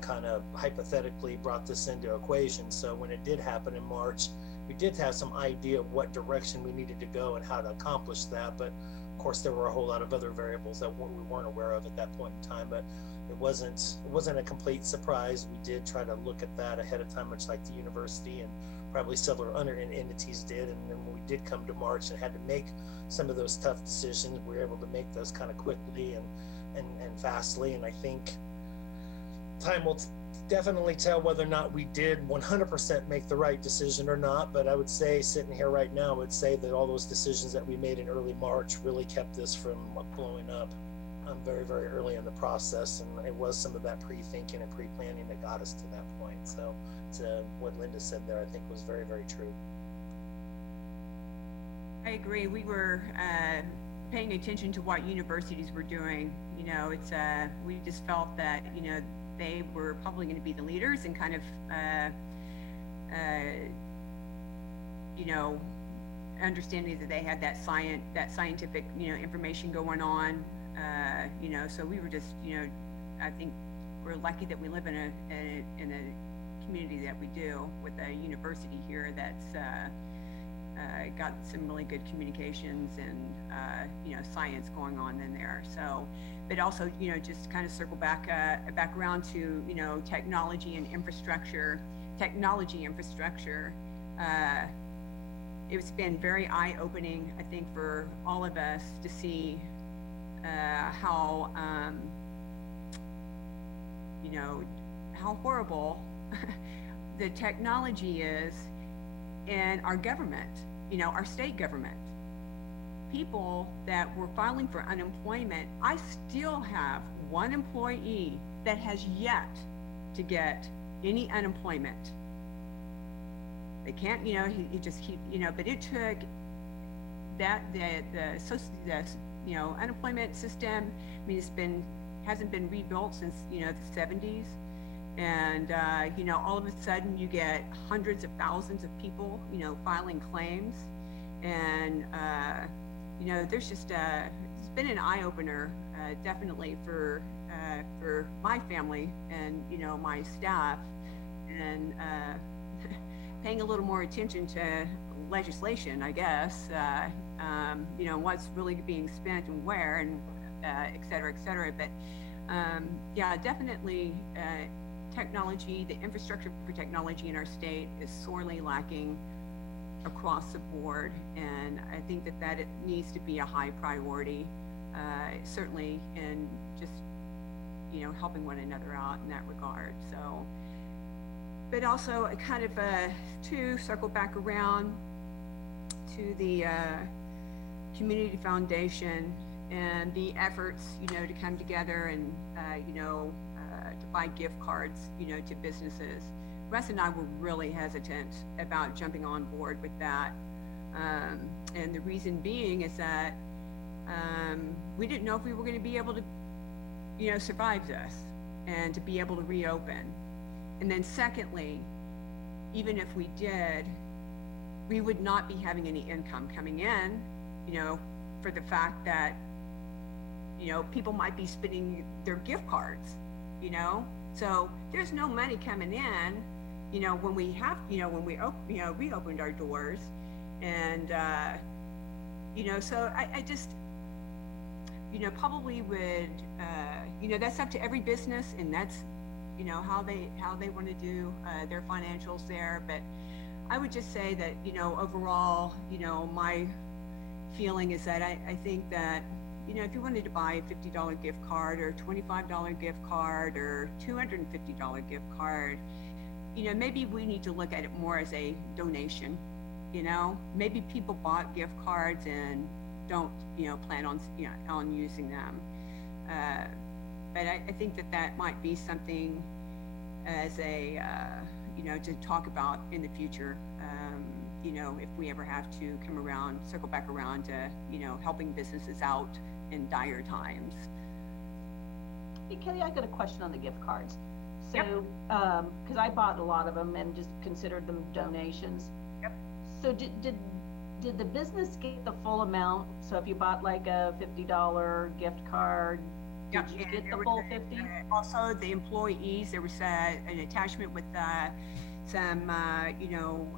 kind of hypothetically brought this into equation. So when it did happen in March, we did have some idea of what direction we needed to go and how to accomplish that. But of course, there were a whole lot of other variables that we weren't aware of at that point in time. But it wasn't a complete surprise. We did try to look at that ahead of time, much like the university and probably several other entities did. And then when we did come to March and had to make some of those tough decisions, we were able to make those kind of quickly and fastly. And I think time will definitely tell whether or not we did 100% make the right decision or not. But I would say, sitting here right now, I would say that all those decisions that we made in early March really kept this from blowing up very, very early in the process. And it was some of that pre-thinking and pre-planning that got us to that point. So what Linda said there, I think, was very, very true. I agree. We were paying attention to what universities were doing. We just felt that, they were probably going to be the leaders and kind of, understanding that they had that scientific, information going on. So we were just, I think we're lucky that we live in a community that we do, with a university here that's got some really good communications and science going on in there. So, but also, just kind of circle back around to technology and infrastructure. It's been very eye-opening, I think, for all of us to see how horrible the technology is in our government, our state government. People that were filing for unemployment, I still have one employee that has yet to get any unemployment. They can't, he just keep, but it took that, the unemployment system, I mean, hasn't been rebuilt since, the 70s. And, all of a sudden you get hundreds of thousands of people, filing claims. And, there's just, it's been an eye opener, definitely for my family and, my staff, and, paying a little more attention to legislation, I guess, what's really being spent and where, and, et cetera. But, yeah, definitely, technology, the infrastructure for technology in our state is sorely lacking across the board, and I think that it needs to be a high priority, certainly in just helping one another out in that regard. So, but also kind of to circle back around to the community foundation and the efforts to come together and to buy gift cards to businesses. Russ and I were really hesitant about jumping on board with that, and the reason being is that we didn't know if we were going to be able to survive this and to be able to reopen. And then secondly, even if we did, we would not be having any income coming in, for the fact that people might be spending their gift cards, so there's no money coming in, when we have, when we reopened our doors. And, so I just, probably would, that's up to every business, and that's, how they want to do their financials there. But I would just say that, overall, my feeling is that I think that, if you wanted to buy a $50 gift card or $25 gift card or $250 gift card, maybe we need to look at it more as a donation, you know? Maybe people bought gift cards and don't, you know, plan on, you know, on using them. But I think that that might be something as a, you know, to talk about in the future. You know, if we ever have to come around, circle back around to, you know, helping businesses out in dire times. Hey, Kelly, I got a question on the gift cards. So, Yep. Because I bought a lot of them and just considered them donations. Yep. So did the business get the full amount? So if you bought like a $50 gift card, Yep, did you and get there the was full 50? Also, the employees, there was an attachment with some, you know,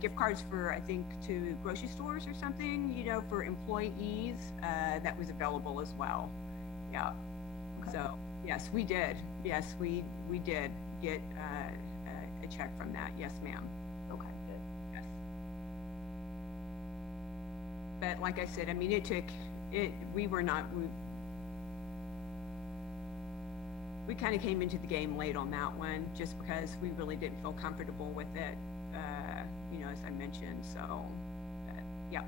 gift cards for, I think, to grocery stores or something, you know, for employees, that was available as well. Yeah. Okay. So, yes, we did. Yes, we did get a check from that. Yes, ma'am. Okay, good. Yes. But like I said, I mean, we kind of came into the game late on that one, just because we really didn't feel comfortable with it, you know, as I mentioned, so, yeah. I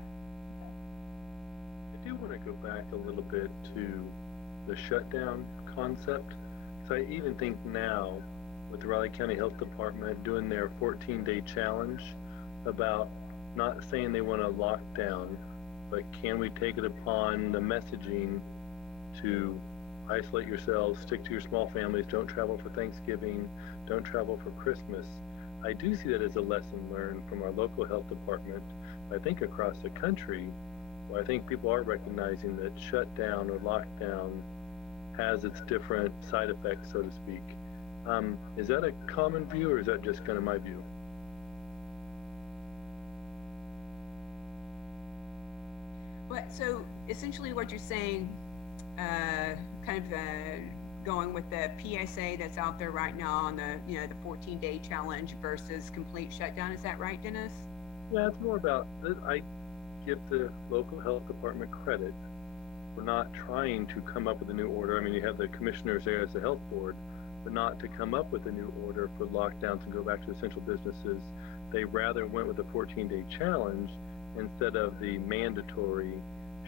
do want to go back a little bit to the shutdown concept. So I even think now, with the Raleigh County Health Department doing their 14-day challenge, about not saying they want a lockdown, but can we take it upon the messaging to isolate yourselves, stick to your small families, don't travel for Thanksgiving, don't travel for Christmas. I do see that as a lesson learned from our local health department, I think across the country, where I think people are recognizing that shutdown or lockdown has its different side effects, so to speak. Is that a common view, or is that just kind of my view? But so essentially what you're saying, kind of going with the PSA that's out there right now on the, you know, the 14-day challenge versus complete shutdown. Is that right, Dennis? Yeah, it's more about, I give the local health department credit for not trying to come up with a new order. I mean, you have the commissioners there as the health board, but not to come up with a new order for lockdowns and go back to essential businesses. They rather went with a 14-day challenge instead of the mandatory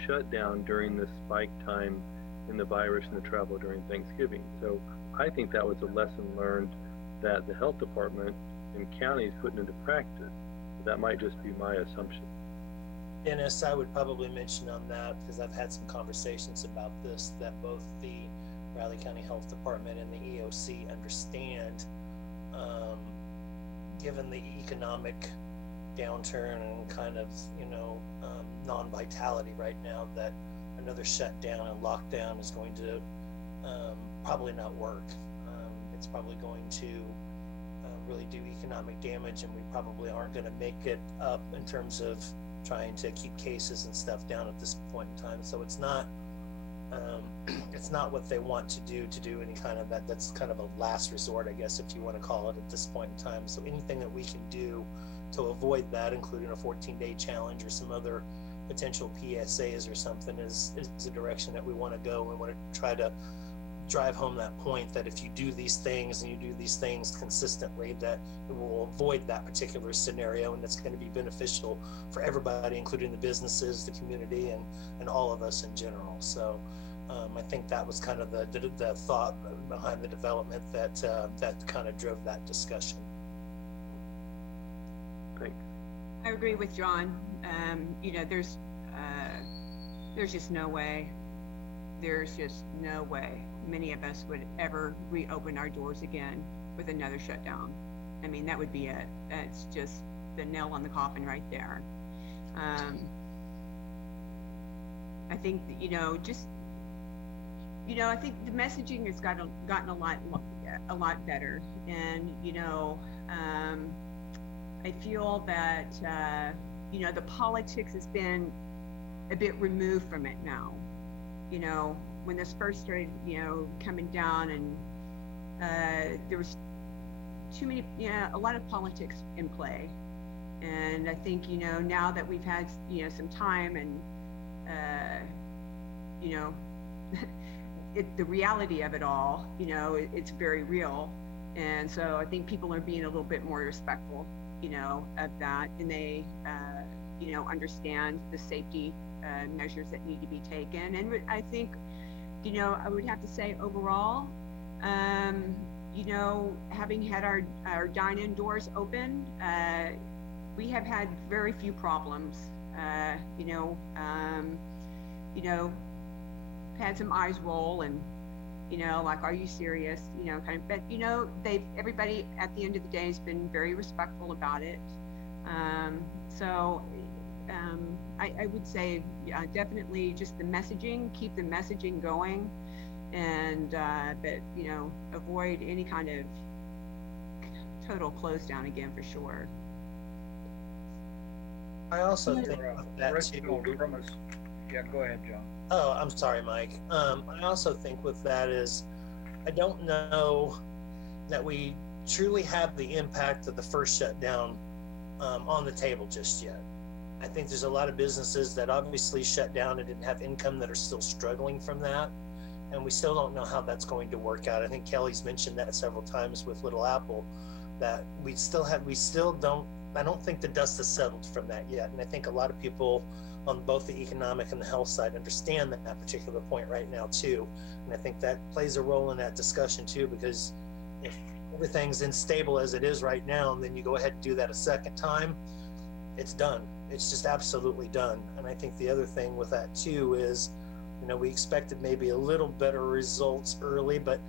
shutdown during the spike time in the virus and the travel during Thanksgiving. So I think that was a lesson learned that the health department and counties putting into practice. That might just be my assumption. Dennis, I would probably mention on that, because I've had some conversations about this, that both the Raleigh County Health Department and the EOC understand, given the economic downturn and kind of, you know, non-vitality right now, that another shutdown and lockdown is going to probably not work. It's probably going to really do economic damage, and we probably aren't going to make it up in terms of trying to keep cases and stuff down at this point in time. So it's not what they want to do any kind of that's kind of a last resort, I guess, if you want to call it, at this point in time. So anything that we can do to avoid that, including a 14-day challenge or some other potential PSAs or something, is the direction that we want to go. We want to try to drive home that point that if you do these things and you do these things consistently, that it will avoid that particular scenario, and it's going to be beneficial for everybody, including the businesses, the community, and all of us in general. So I think that was kind of the thought behind the development that kind of drove that discussion. Thanks. I agree with John. You know, there's just no way. There's just no way many of us would ever reopen our doors again with another shutdown. I mean, that would be it. That's just the nail on the coffin right there. I think that, you know, I think the messaging has gotten a lot better, and you know, I feel that you know, the politics has been a bit removed from it now. You know, when this first started, you know, coming down, and there was too many, a lot of politics in play. And I think, you know, now that we've had, you know, some time, and you know, the reality of it all, you know, it's very real. And so I think people are being a little bit more respectful of that, and they, understand the safety measures that need to be taken. And I think, I would have to say overall, having had our dine-in doors open, we have had very few problems. Had some eyes roll and, like, are you serious? Kind of, but, everybody at the end of the day has been very respectful about it. I would say, definitely just the messaging, keep the messaging going, and, but, avoid any kind of total close down again for sure. I also think that too. Yeah, go ahead, John. Oh, I'm sorry, Mike. I also think with that is, I don't know that we truly have the impact of the first shutdown on the table just yet. I think there's a lot of businesses that obviously shut down and didn't have income that are still struggling from that. And we still don't know how that's going to work out. I think Kelly's mentioned that several times with Little Apple, that I don't think the dust has settled from that yet. And I think a lot of people on both the economic and the health side understand that particular point right now too. And I think that plays a role in that discussion too, because if everything's unstable as it is right now, and then you go ahead and do that a second time, it's done. It's just absolutely done. And I think the other thing with that too is, we expected maybe a little better results early, but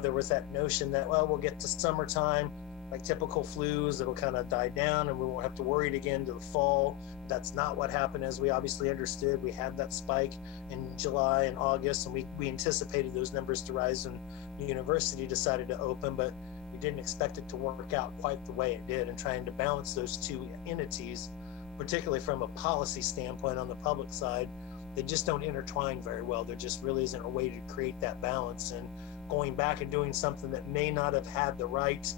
there was that notion that, well, we'll get to summertime, like typical flus, it'll kind of die down and we won't have to worry it again to the fall. That's not what happened, as we obviously understood. We had that spike in July and August, and we anticipated those numbers to rise when the university decided to open, but we didn't expect it to work out quite the way it did. And trying to balance those two entities, particularly from a policy standpoint on the public side, they just don't intertwine very well. There just really isn't a way to create that balance. And going back and doing something that may not have had the right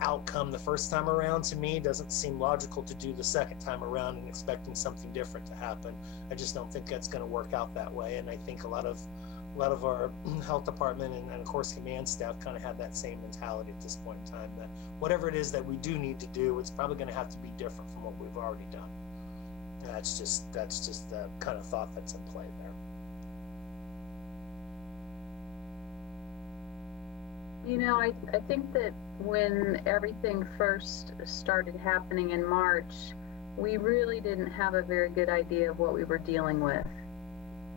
outcome the first time around, to me, doesn't seem logical to do the second time around and expecting something different to happen. I just don't think that's going to work out that way. And I think a lot of our health department and of course command staff kind of have that same mentality at this point in time, that whatever it is that we do need to do, it's probably going to have to be different from what we've already done. That's just the kind of thought that's in play there. I think that when everything first started happening in March, we really didn't have a very good idea of what we were dealing with.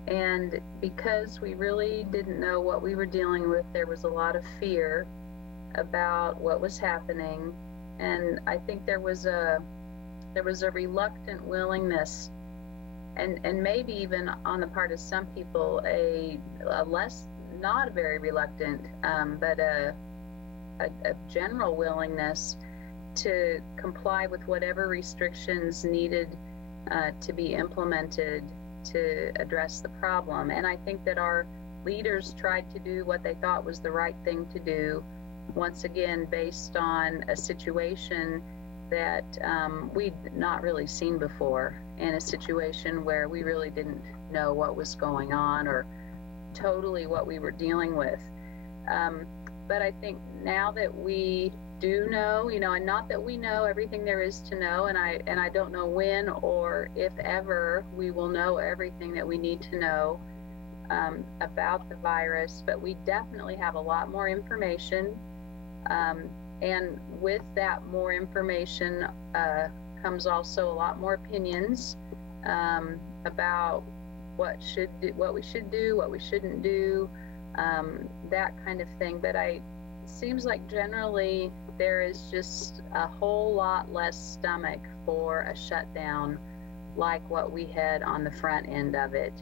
And because we really didn't know what we were dealing with, there was a lot of fear about what was happening. And I think there was a reluctant willingness, and maybe even on the part of some people, a less, not a very reluctant, but a general willingness to comply with whatever restrictions needed to be implemented to address the problem. And I think that our leaders tried to do what they thought was the right thing to do, once again, based on a situation that we'd not really seen before, in a situation where we really didn't know what was going on or totally what we were dealing with. But I think now that we do know, and not that we know everything there is to know, and I don't know when or if ever we will know everything that we need to know about the virus, but we definitely have a lot more information. And with that more information comes also a lot more opinions about what we should do, what we shouldn't do, that kind of thing. But it seems like generally there is just a whole lot less stomach for a shutdown like what we had on the front end of it.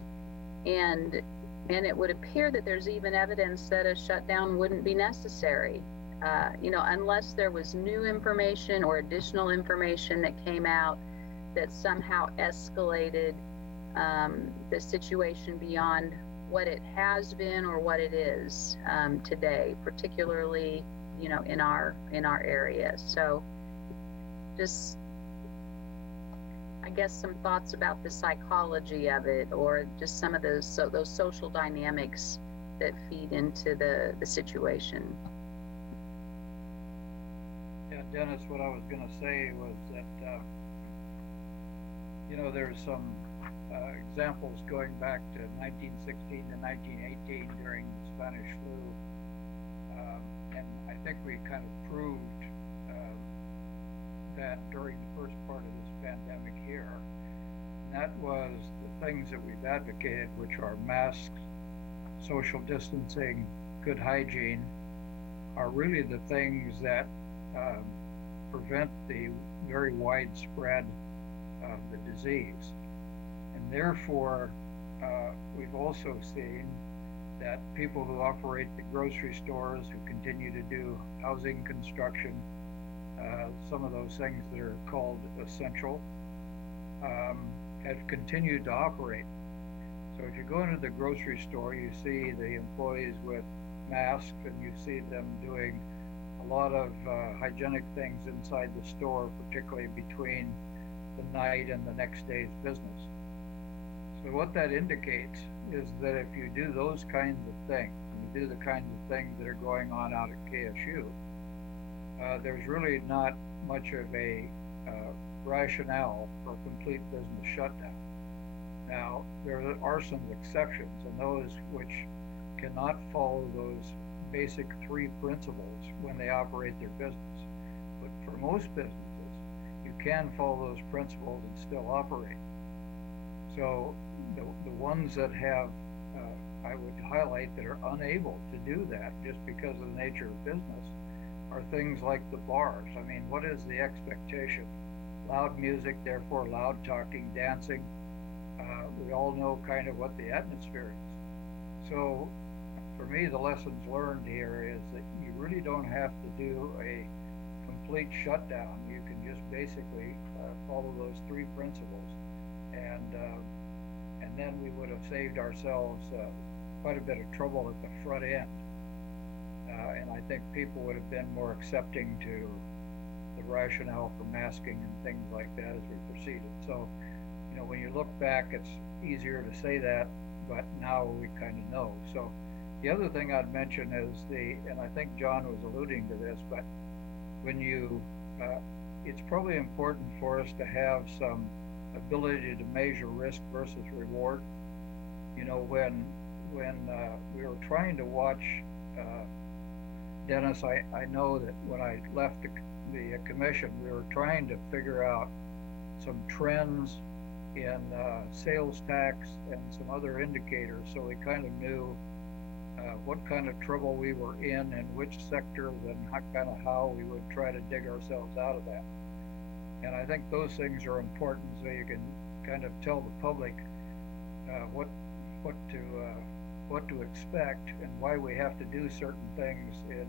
And it would appear that there's even evidence that a shutdown wouldn't be necessary, unless there was new information or additional information that came out that somehow escalated the situation beyond what it has been or what it is today, particularly, in our area. So just, I guess, some thoughts about the psychology of it, or just some of those social dynamics that feed into the situation. Yeah, Dennis, what I was gonna say was that, there's some examples going back to 1916 to 1918 during the Spanish flu. And I think we kind of proved that during the first part of this pandemic here. And that was the things that we've advocated, which are masks, social distancing, good hygiene, are really the things that prevent the very widespread of the disease. And therefore, we've also seen that people who operate the grocery stores, who continue to do housing construction, some of those things that are called essential, have continued to operate. So if you go into the grocery store, you see the employees with masks, and you see them doing a lot of hygienic things inside the store, particularly between the night and the next day's business. So what that indicates is that if you do those kinds of things, and you do the kinds of things that are going on out at KSU, there's really not much of a rationale for a complete business shutdown. Now, there are some exceptions, and those which cannot follow those basic three principles when they operate their business. But for most businesses, you can follow those principles and still operate. So the ones that have, I would highlight, that are unable to do that just because of the nature of business are things like the bars. I mean, what is the expectation? Loud music, therefore loud talking, dancing. We all know kind of what the atmosphere is. So for me, the lessons learned here is that you really don't have to do a complete shutdown. You can just basically follow those three principles, and then we would have saved ourselves quite a bit of trouble at the front end. And I think people would have been more accepting to the rationale for masking and things like that as we proceeded. So, when you look back, it's easier to say that, but now we kind of know. So the other thing I'd mention is and I think John was alluding to this, but when it's probably important for us to have some ability to measure risk versus reward. When we were trying to watch, Dennis, I know that when I left the commission, we were trying to figure out some trends in sales tax and some other indicators, so we kind of knew what kind of trouble we were in and which sectors and how we would try to dig ourselves out of that. And I think those things are important, so you can kind of tell the public what to expect and why we have to do certain things in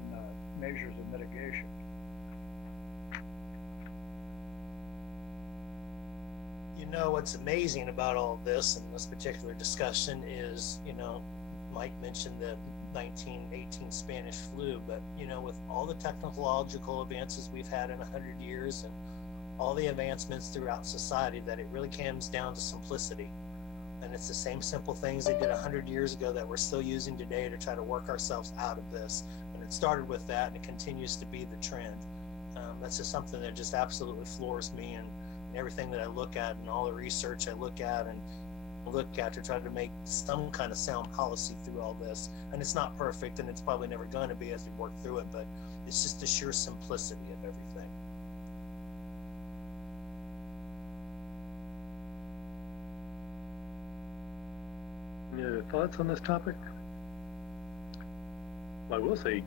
measures of mitigation. What's amazing about all this and this particular discussion is, Mike mentioned the 1918 Spanish flu, but with all the technological advances we've had in 100 years and all the advancements throughout society, that it really comes down to simplicity. And it's the same simple things they did 100 years ago that we're still using today to try to work ourselves out of this. And it started with that, and it continues to be the trend. That's just something that just absolutely floors me, and everything that I look at and all the research I look at to try to make some kind of sound policy through all this. And it's not perfect, and it's probably never going to be as we work through it, but it's just the sheer simplicity of everything. Any other thoughts on this topic? Well, I will say,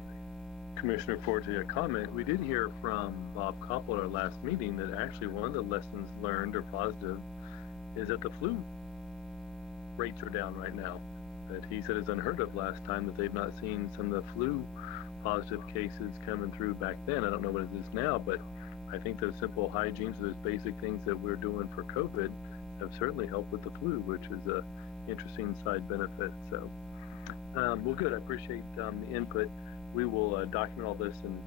Commissioner, forward to your comment, we did hear from Bob Koppel at our last meeting that actually one of the lessons learned, or positive, is that the flu rates are down right now. That he said is unheard of last time, that they've not seen some of the flu positive cases coming through back then. I don't know what it is now, but I think those simple hygiene, those basic things that we're doing for COVID have certainly helped with the flu, which is a interesting side benefit. So, well, good. I appreciate the input. We will document all this and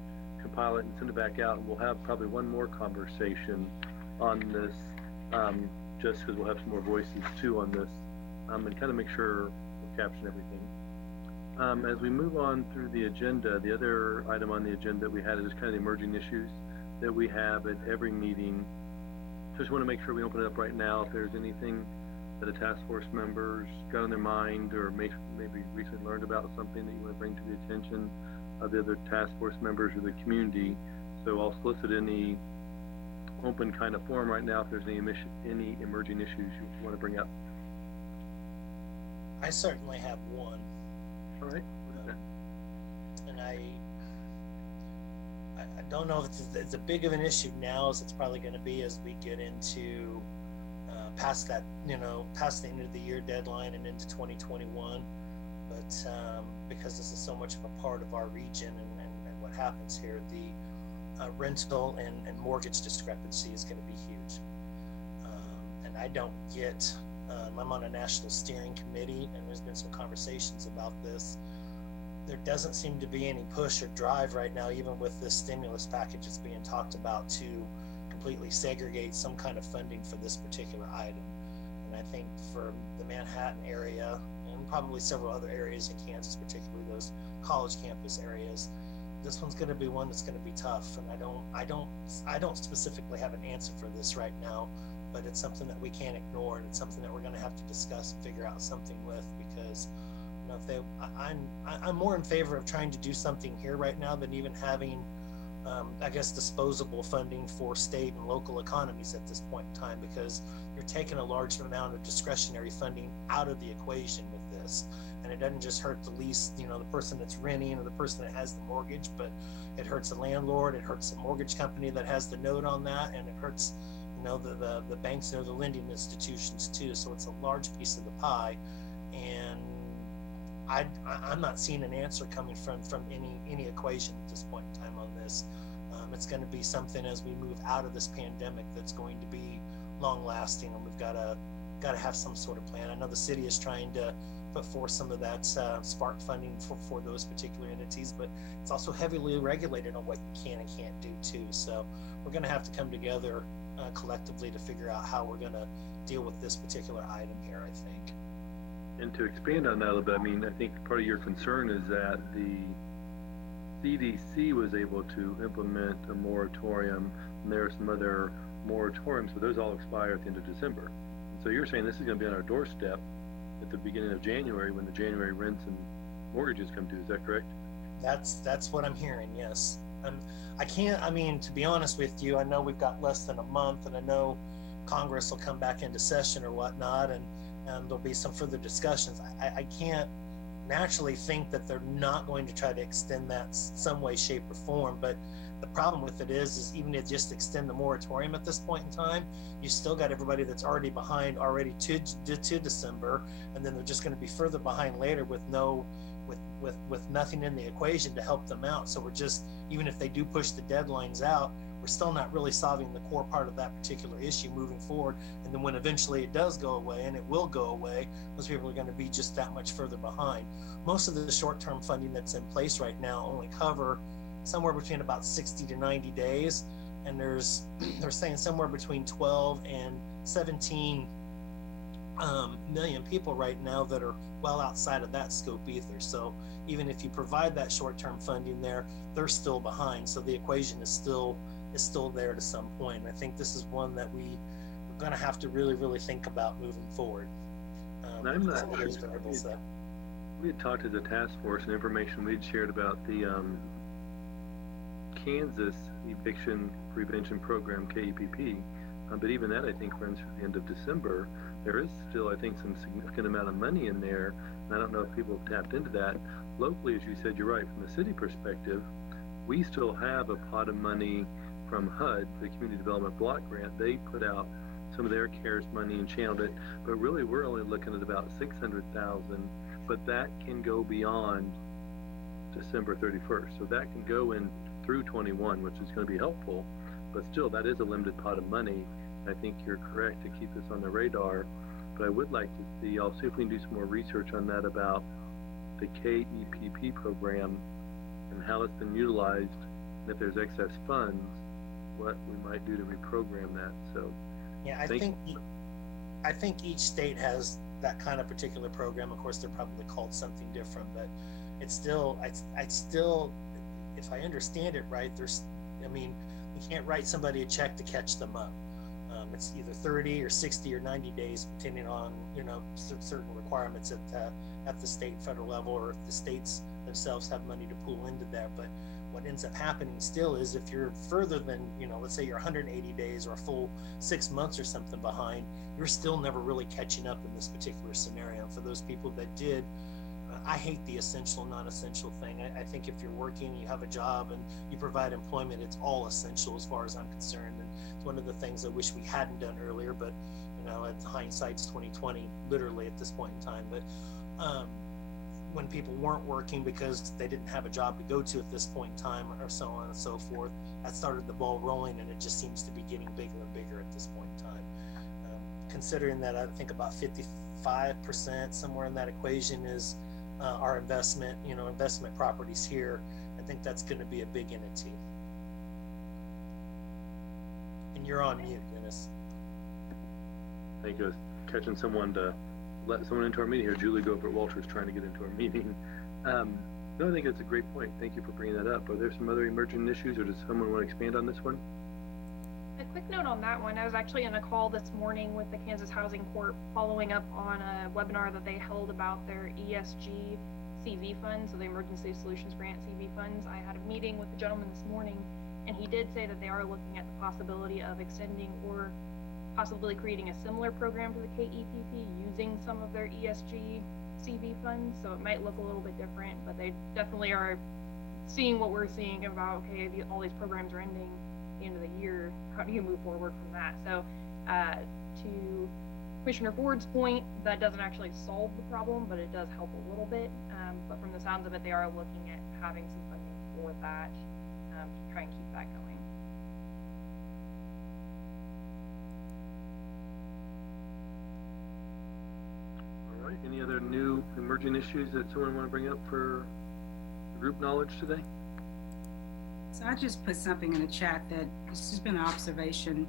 compile it and send it back out. And we'll have probably one more conversation on this, just because we'll have some more voices too on this, and kind of make sure we'll caption everything. As we move on through the agenda, the other item on the agenda we had is kind of the emerging issues. that we have at every meeting. Just want to make sure we open it up right now. If there's anything that the task force members got on their mind or maybe recently learned about something that you want to bring to the attention of the other task force members or the community. So I'll solicit any open kind of forum right now if there's any emerging issues you want to bring up. I certainly have one. All right. And I don't know if it's as big of an issue now as it's probably going to be as we get into past that, past the end of the year deadline and into 2021. But because this is so much of a part of our region and what happens here, the rental and mortgage discrepancy is going to be huge. And I don't get, I'm on a national steering committee and there's been some conversations about this. There doesn't seem to be any push or drive right now, even with this stimulus package that's being talked about, to completely segregate some kind of funding for this particular item. And I think for the Manhattan area and probably several other areas in Kansas, particularly those college campus areas, this one's going to be one that's going to be tough. And I don't specifically have an answer for this right now, but it's something that we can't ignore, and it's something that we're going to have to discuss and figure out something with, because I'm more in favor of trying to do something here right now than even having, I guess, disposable funding for state and local economies at this point in time, because you're taking a large amount of discretionary funding out of the equation with this. And it doesn't just hurt the lease, the person that's renting or the person that has the mortgage, but it hurts the landlord, it hurts the mortgage company that has the note on that, and it hurts, the banks or the lending institutions too. So it's a large piece of the pie. And I'm not seeing an answer coming from any equation at this point in time on this. It's going to be something as we move out of this pandemic that's going to be long lasting, and we've got to have some sort of plan. I know the city is trying to put forth some of that spark funding for those particular entities, but it's also heavily regulated on what you can and can't do too. So we're going to have to come together collectively to figure out how we're going to deal with this particular item here, I think. And to expand on that a little bit, I think part of your concern is that the CDC was able to implement a moratorium, and there are some other moratoriums, but those all expire at the end of December. And so you're saying this is going to be on our doorstep at the beginning of January when the January rents and mortgages come due. Is that correct? That's what I'm hearing, yes. To be honest with you, I know we've got less than a month, and I know Congress will come back into session or whatnot, and there'll be some further discussions. I can't naturally think that they're not going to try to extend that some way, shape, or form. But the problem with it is even to just extend the moratorium at this point in time, you still got everybody that's already behind already to December, and then they're just going to be further behind later with nothing in the equation to help them out. So we're just, even if they do push the deadlines out, we're still not really solving the core part of that particular issue moving forward. And then when eventually it does go away, and it will go away, those people are going to be just that much further behind. Most of the short-term funding that's in place right now only cover somewhere between about 60 to 90 days. And they're saying somewhere between 12 and 17 million people right now that are well outside of that scope either. So even if you provide that short-term funding there, they're still behind. So the equation is still there to some point. And I think this is one that we're going to have to really, really think about moving forward. I'm not sure. We had talked to the task force, and information we'd shared about the Kansas Eviction Prevention Program, KEPP, but even that I think runs through the end of December. There is still, I think, some significant amount of money in there, and I don't know if people have tapped into that. Locally, as you said, you're right, from the city perspective, we still have a pot of money from HUD, the Community Development Block Grant. They put out some of their CARES money and channeled it, but really we're only looking at about $600,000, but that can go beyond December 31st. So that can go in through 21, which is going to be helpful, but still that is a limited pot of money. I think you're correct to keep this on the radar, but I would like to see, I'll see if we can do some more research on that about the KEPP program and how it's been utilized, and if there's excess funds, what we might do to reprogram that. So yeah, I think each state has that kind of particular program. Of course, they're probably called something different, but it's still, I still, if I understand it right, you can't write somebody a check to catch them up. It's either 30 or 60 or 90 days, depending on, you know, certain requirements at the state, federal level, or if the states themselves have money to pool into that. But what ends up happening still is if you're further than, you know, let's say you're 180 days or a full 6 months or something behind, you're still never really catching up in this particular scenario. For those people that did, I hate the essential, non-essential thing. I think if you're working, you have a job and you provide employment, it's all essential as far as I'm concerned. And it's one of the things I wish we hadn't done earlier, but you know, hindsight's 2020, literally at this point in time. But when people weren't working because they didn't have a job to go to at this point in time, or so on and so forth, that started the ball rolling, and it just seems to be getting bigger and bigger at this point in time. Considering that I think about 55%, somewhere in that equation, is our investment, you know, investment properties here. I think that's going to be a big entity. And you're on mute, Dennis. I think I was catching someone to let someone into our meeting here. Julie Gobert Walters trying to get into our meeting. No, I think that's a great point. Thank you for bringing that up. Are there some other emerging issues, or does someone want to expand on this one? A quick note on that one. I was actually in a call this morning with the Kansas Housing Court following up on a webinar that they held about their ESG CV funds, so the Emergency Solutions Grant CV funds. I had a meeting with the gentleman this morning, and he did say that they are looking at the possibility of extending or possibly creating a similar program to the KEPP using some of their ESG CV funds. So it might look a little bit different, but they definitely are seeing what we're seeing about, okay, all these programs are ending the end of the year, how do you move forward from that? So to Commissioner Ford's point, that doesn't actually solve the problem, but it does help a little bit. But from the sounds of it, they are looking at having some funding for that to try and keep that going. All right, any other new emerging issues that someone want to bring up for group knowledge today? So I just put something in the chat that this has been an observation,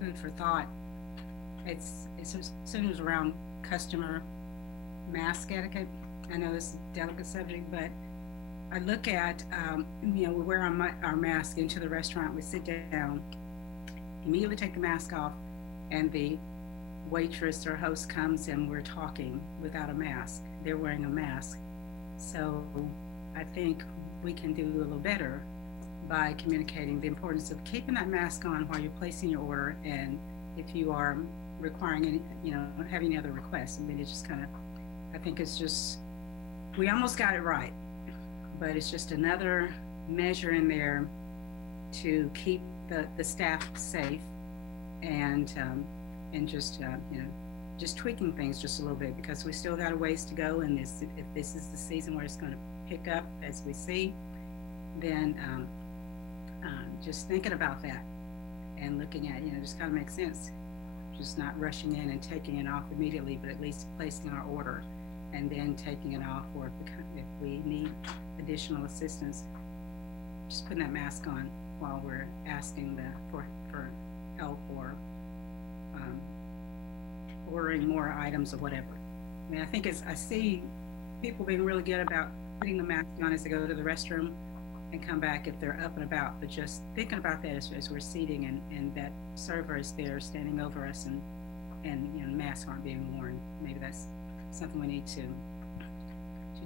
food for thought. It's centers around customer mask etiquette. I know this is a delicate subject, but I look at, you know, we wear our mask into the restaurant, we sit down, immediately take the mask off, and the waitress or host comes and we're talking without a mask. They're wearing a mask. So I think we can do a little better by communicating the importance of keeping that mask on while you're placing your order, and if you are requiring any, you know, having any other requests. I mean, it's just kind of, I think it's just, we almost got it right, but it's just another measure in there to keep the staff safe, and just you know, just tweaking things just a little bit, because we still got a ways to go, and if this is the season where it's going to pick up as we see, then just thinking about that and looking at, you know, just kind of makes sense, just not rushing in and taking it off immediately, but at least placing our order and then taking it off, or if we need additional assistance, just putting that mask on while we're asking for help, or ordering more items or whatever. I mean, I think I see people being really good about putting the mask on as they go to the restroom and come back if they're up and about, but just thinking about that as we're seating, and that server is there standing over us, and you know, masks aren't being worn. Maybe that's something we need to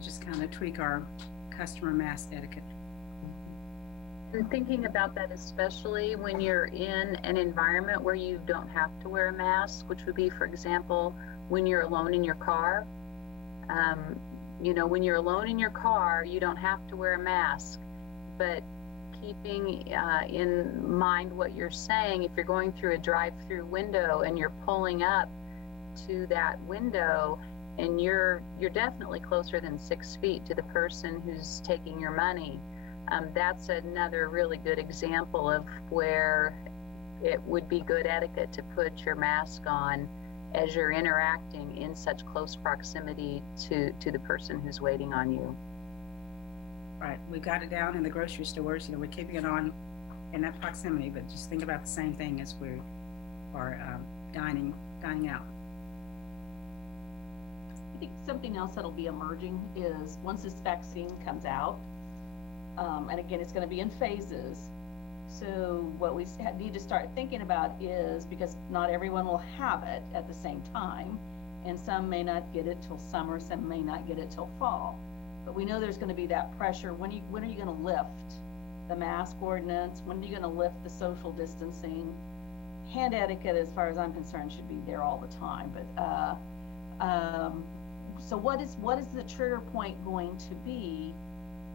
just kind of tweak our customer mask etiquette. And thinking about that, especially when you're in an environment where you don't have to wear a mask, which would be, for example, when you're alone in your car. You know, when you're alone in your car, you don't have to wear a mask, but keeping in mind what you're saying, if you're going through a drive-through window and you're pulling up to that window, and you're definitely closer than 6 feet to the person who's taking your money, that's another really good example of where it would be good etiquette to put your mask on as you're interacting in such close proximity to the person who's waiting on you. Right, we got it down in the grocery stores, you know, we're keeping it on in that proximity, but just think about the same thing as we are dining out. I think something else that'll be emerging is once this vaccine comes out, And again, it's gonna be in phases. So what we need to start thinking about is, because not everyone will have it at the same time, and some may not get it till summer, some may not get it till fall. But we know there's gonna be that pressure. When are you gonna lift the mask ordinance? When are you gonna lift the social distancing? Hand etiquette, as far as I'm concerned, should be there all the time. But so what is the trigger point going to be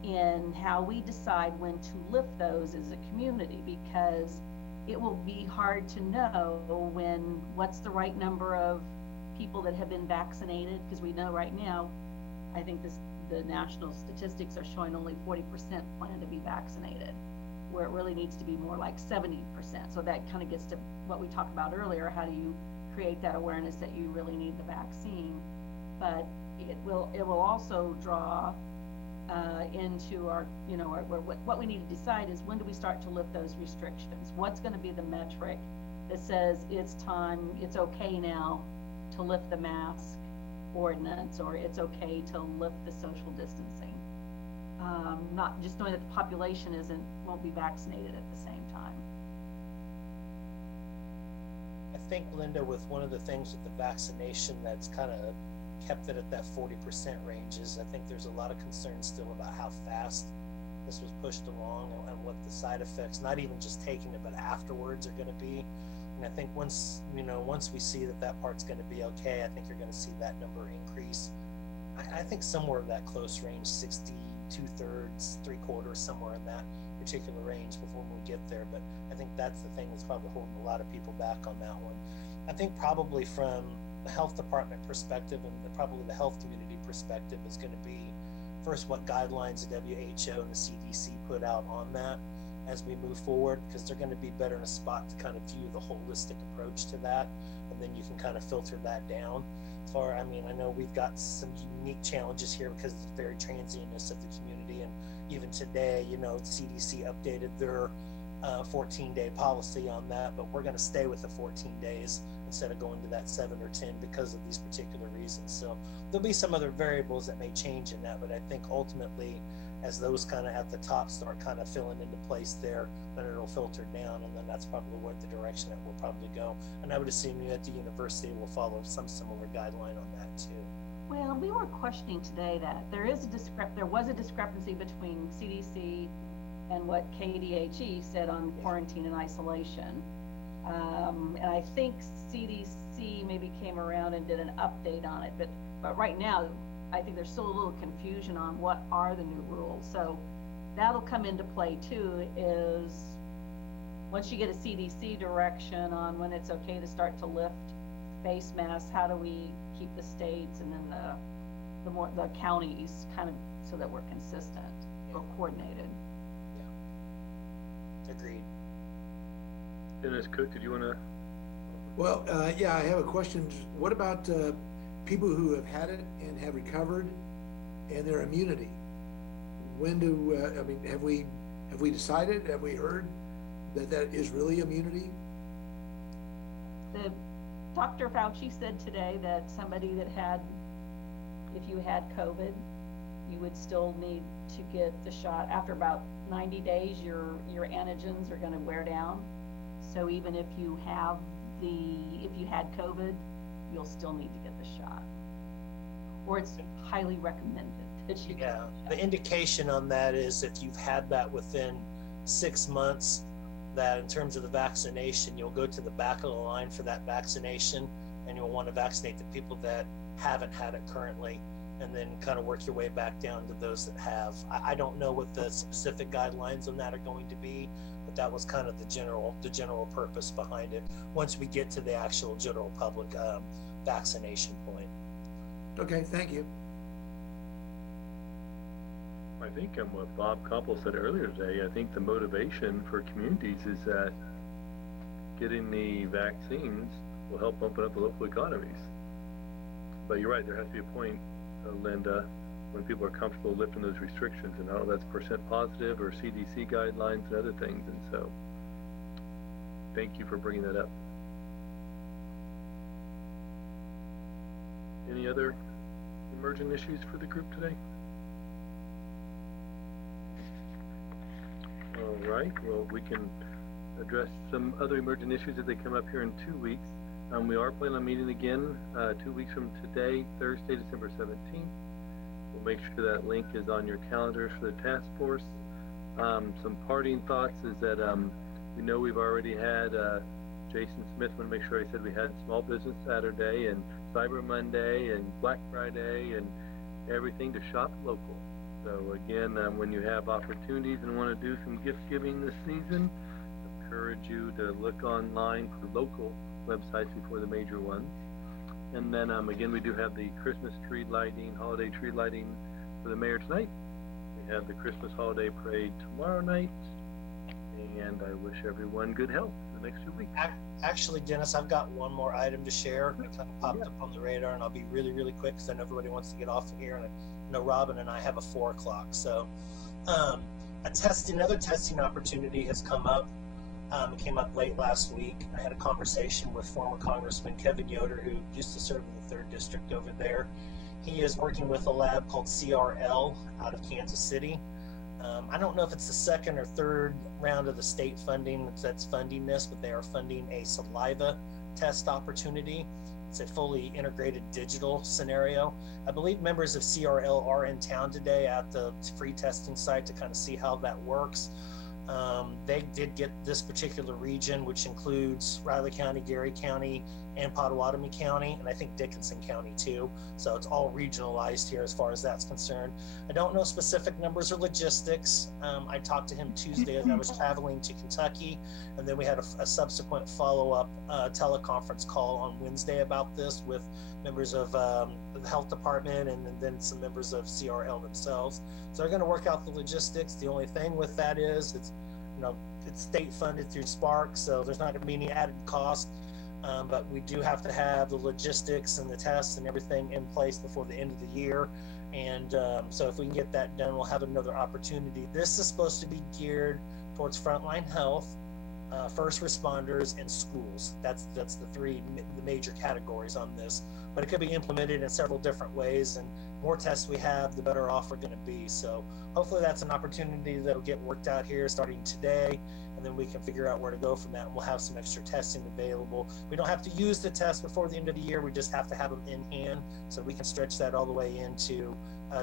in how we decide when to lift those as a community? Because it will be hard to know what's the right number of people that have been vaccinated, because we know right now, I think the national statistics are showing only 40% plan to be vaccinated, where it really needs to be more like 70%. So that kind of gets to what we talked about earlier. How do you create that awareness that you really need the vaccine? But it will also draw into our, what we need to decide is, when do we start to lift those restrictions? What's going to be the metric that says it's time, it's okay now to lift the mask ordinance, or it's okay to lift the social distancing? Not just knowing that the population won't be vaccinated at the same time. I think, Linda, with one of the things with the vaccination that's kind of kept it at that 40% range is, I think there's a lot of concern still about how fast this was pushed along and what the side effects, not even just taking it, but afterwards are going to be. And I think once we see that part's going to be okay, I think you're going to see that number increase. I think somewhere of that close range, 60, 2/3, 3/4, somewhere in that particular range before we get there. But I think that's the thing that's probably holding a lot of people back on that one. I think probably from the health department perspective and probably the health community perspective is going to be, first, what guidelines the WHO and the CDC put out on that as we move forward, because they're going to be better in a spot to kind of view the holistic approach to that, and then you can kind of filter that down. I know we've got some unique challenges here because of the very transientness of the community, and even today, CDC updated their 14-day policy on that, but we're going to stay with the 14 days instead of going to that 7 or 10 because of these particular reasons. So there'll be some other variables that may change in that, but I think ultimately, as those kind of at the top start kind of filling into place there, then it'll filter down, and then that's probably what the direction that we'll probably go. And I would assume at the university will follow some similar guideline on that too. Well, we were questioning today that there was a discrepancy between CDC and what KDHE said on quarantine and isolation. And I think CDC maybe came around and did an update on it, but right now, I think there's still a little confusion on what are the new rules. So that'll come into play too, is once you get a CDC direction on when it's okay to start to lift face masks, how do we keep the states and then the counties kind of so that we're consistent or coordinated? Yeah. Agreed. Dennis Cook, did you want to? Well, yeah, I have a question. What about people who have had it and have recovered and their immunity? When have we decided, have we heard that is really immunity? Dr. Fauci said today that somebody that if you had COVID, you would still need to get the shot. After about 90 days, your antigens are going to wear down. So even if you had COVID, you'll still need to get the shot. Or it's highly recommended that you get the shot. The indication on that is if you've had that within 6 months, that in terms of the vaccination, you'll go to the back of the line for that vaccination, and you'll want to vaccinate the people that haven't had it currently, and then kind of work your way back down to those that have. I don't know what the specific guidelines on that are going to be, but that was kind of the general purpose behind it once we get to the actual general public vaccination point. Okay, thank you. I think what Bob Koppel said earlier today, I think the motivation for communities is that getting the vaccines will help open up the local economies. But you're right, there has to be a point, Linda, when people are comfortable lifting those restrictions, and I don't know if that's percent positive or CDC guidelines and other things, and so thank you for bringing that up. Any other emerging issues for the group today? All right, well, we can address some other emergent issues as they come up here in 2 weeks. We are planning on meeting again 2 weeks from today, Thursday, December 17th. We'll make sure that link is on your calendars for the task force. Some parting thoughts is that we know we've already had Jason Smith, want to make sure I said we had Small Business Saturday and Cyber Monday and Black Friday and everything to shop local. So again, when you have opportunities and want to do some gift giving this season, encourage you to look online for local websites before the major ones. And then again, we do have the Christmas tree lighting, holiday tree lighting for the mayor tonight. We have the Christmas holiday parade tomorrow night. And I wish everyone good health for the next 2 weeks. Actually, Dennis, I've got one more item to share. It kind of popped up on the radar, and I'll be really, really quick because I know everybody wants to get off of here. And I know Robin and I have a 4 o'clock. So another testing opportunity has come up. It came up late last week. I had a conversation with former Congressman Kevin Yoder, who used to serve in the 3rd District over there. He is working with a lab called CRL out of Kansas City. I don't know if it's the 2nd or 3rd round of the state funding that's funding this, but they are funding a saliva test opportunity. It's a fully integrated digital scenario. I believe members of CRL are in town today at the free testing site to kind of see how that works. They did get this particular region, which includes Riley County, Gary County, and Pottawatomie County, and I think Dickinson County too. So it's all regionalized here as far as that's concerned. I don't know specific numbers or logistics. I talked to him Tuesday as I was traveling to Kentucky, and then we had a subsequent follow-up teleconference call on Wednesday about this with members of the health department and then some members of CRL themselves. So they're going to work out the logistics. The only thing with that is it's state funded through Spark, so there's not going to be any added cost. But we do have to have the logistics and the tests and everything in place before the end of the year. And so if we can get that done, we'll have another opportunity. This is supposed to be geared towards frontline health, first responders, and schools. That's the major categories on this. But it could be implemented in several different ways, and more tests we have, the better off we're going to be. So hopefully that's an opportunity that'll get worked out here starting today, and then we can figure out where to go from that, and we'll have some extra testing available. We don't have to use the test before the end of the year. We just have to have them in hand, so we can stretch that all the way into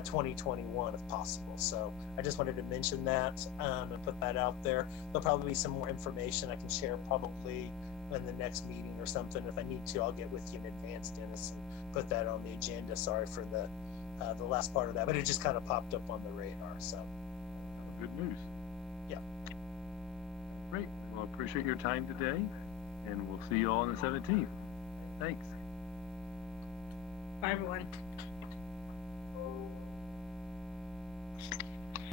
2021 if possible. So I just wanted to mention that and put that out there. There'll probably be some more information I can share probably in the next meeting or something. If I need to, I'll get with you in advance, Dennis, and put that on the agenda. Sorry for the last part of that, but it just kind of popped up on the radar. So good news. Yeah. Great. Well, I appreciate your time today, and we'll see you all on the 17th. Thanks. Bye, everyone.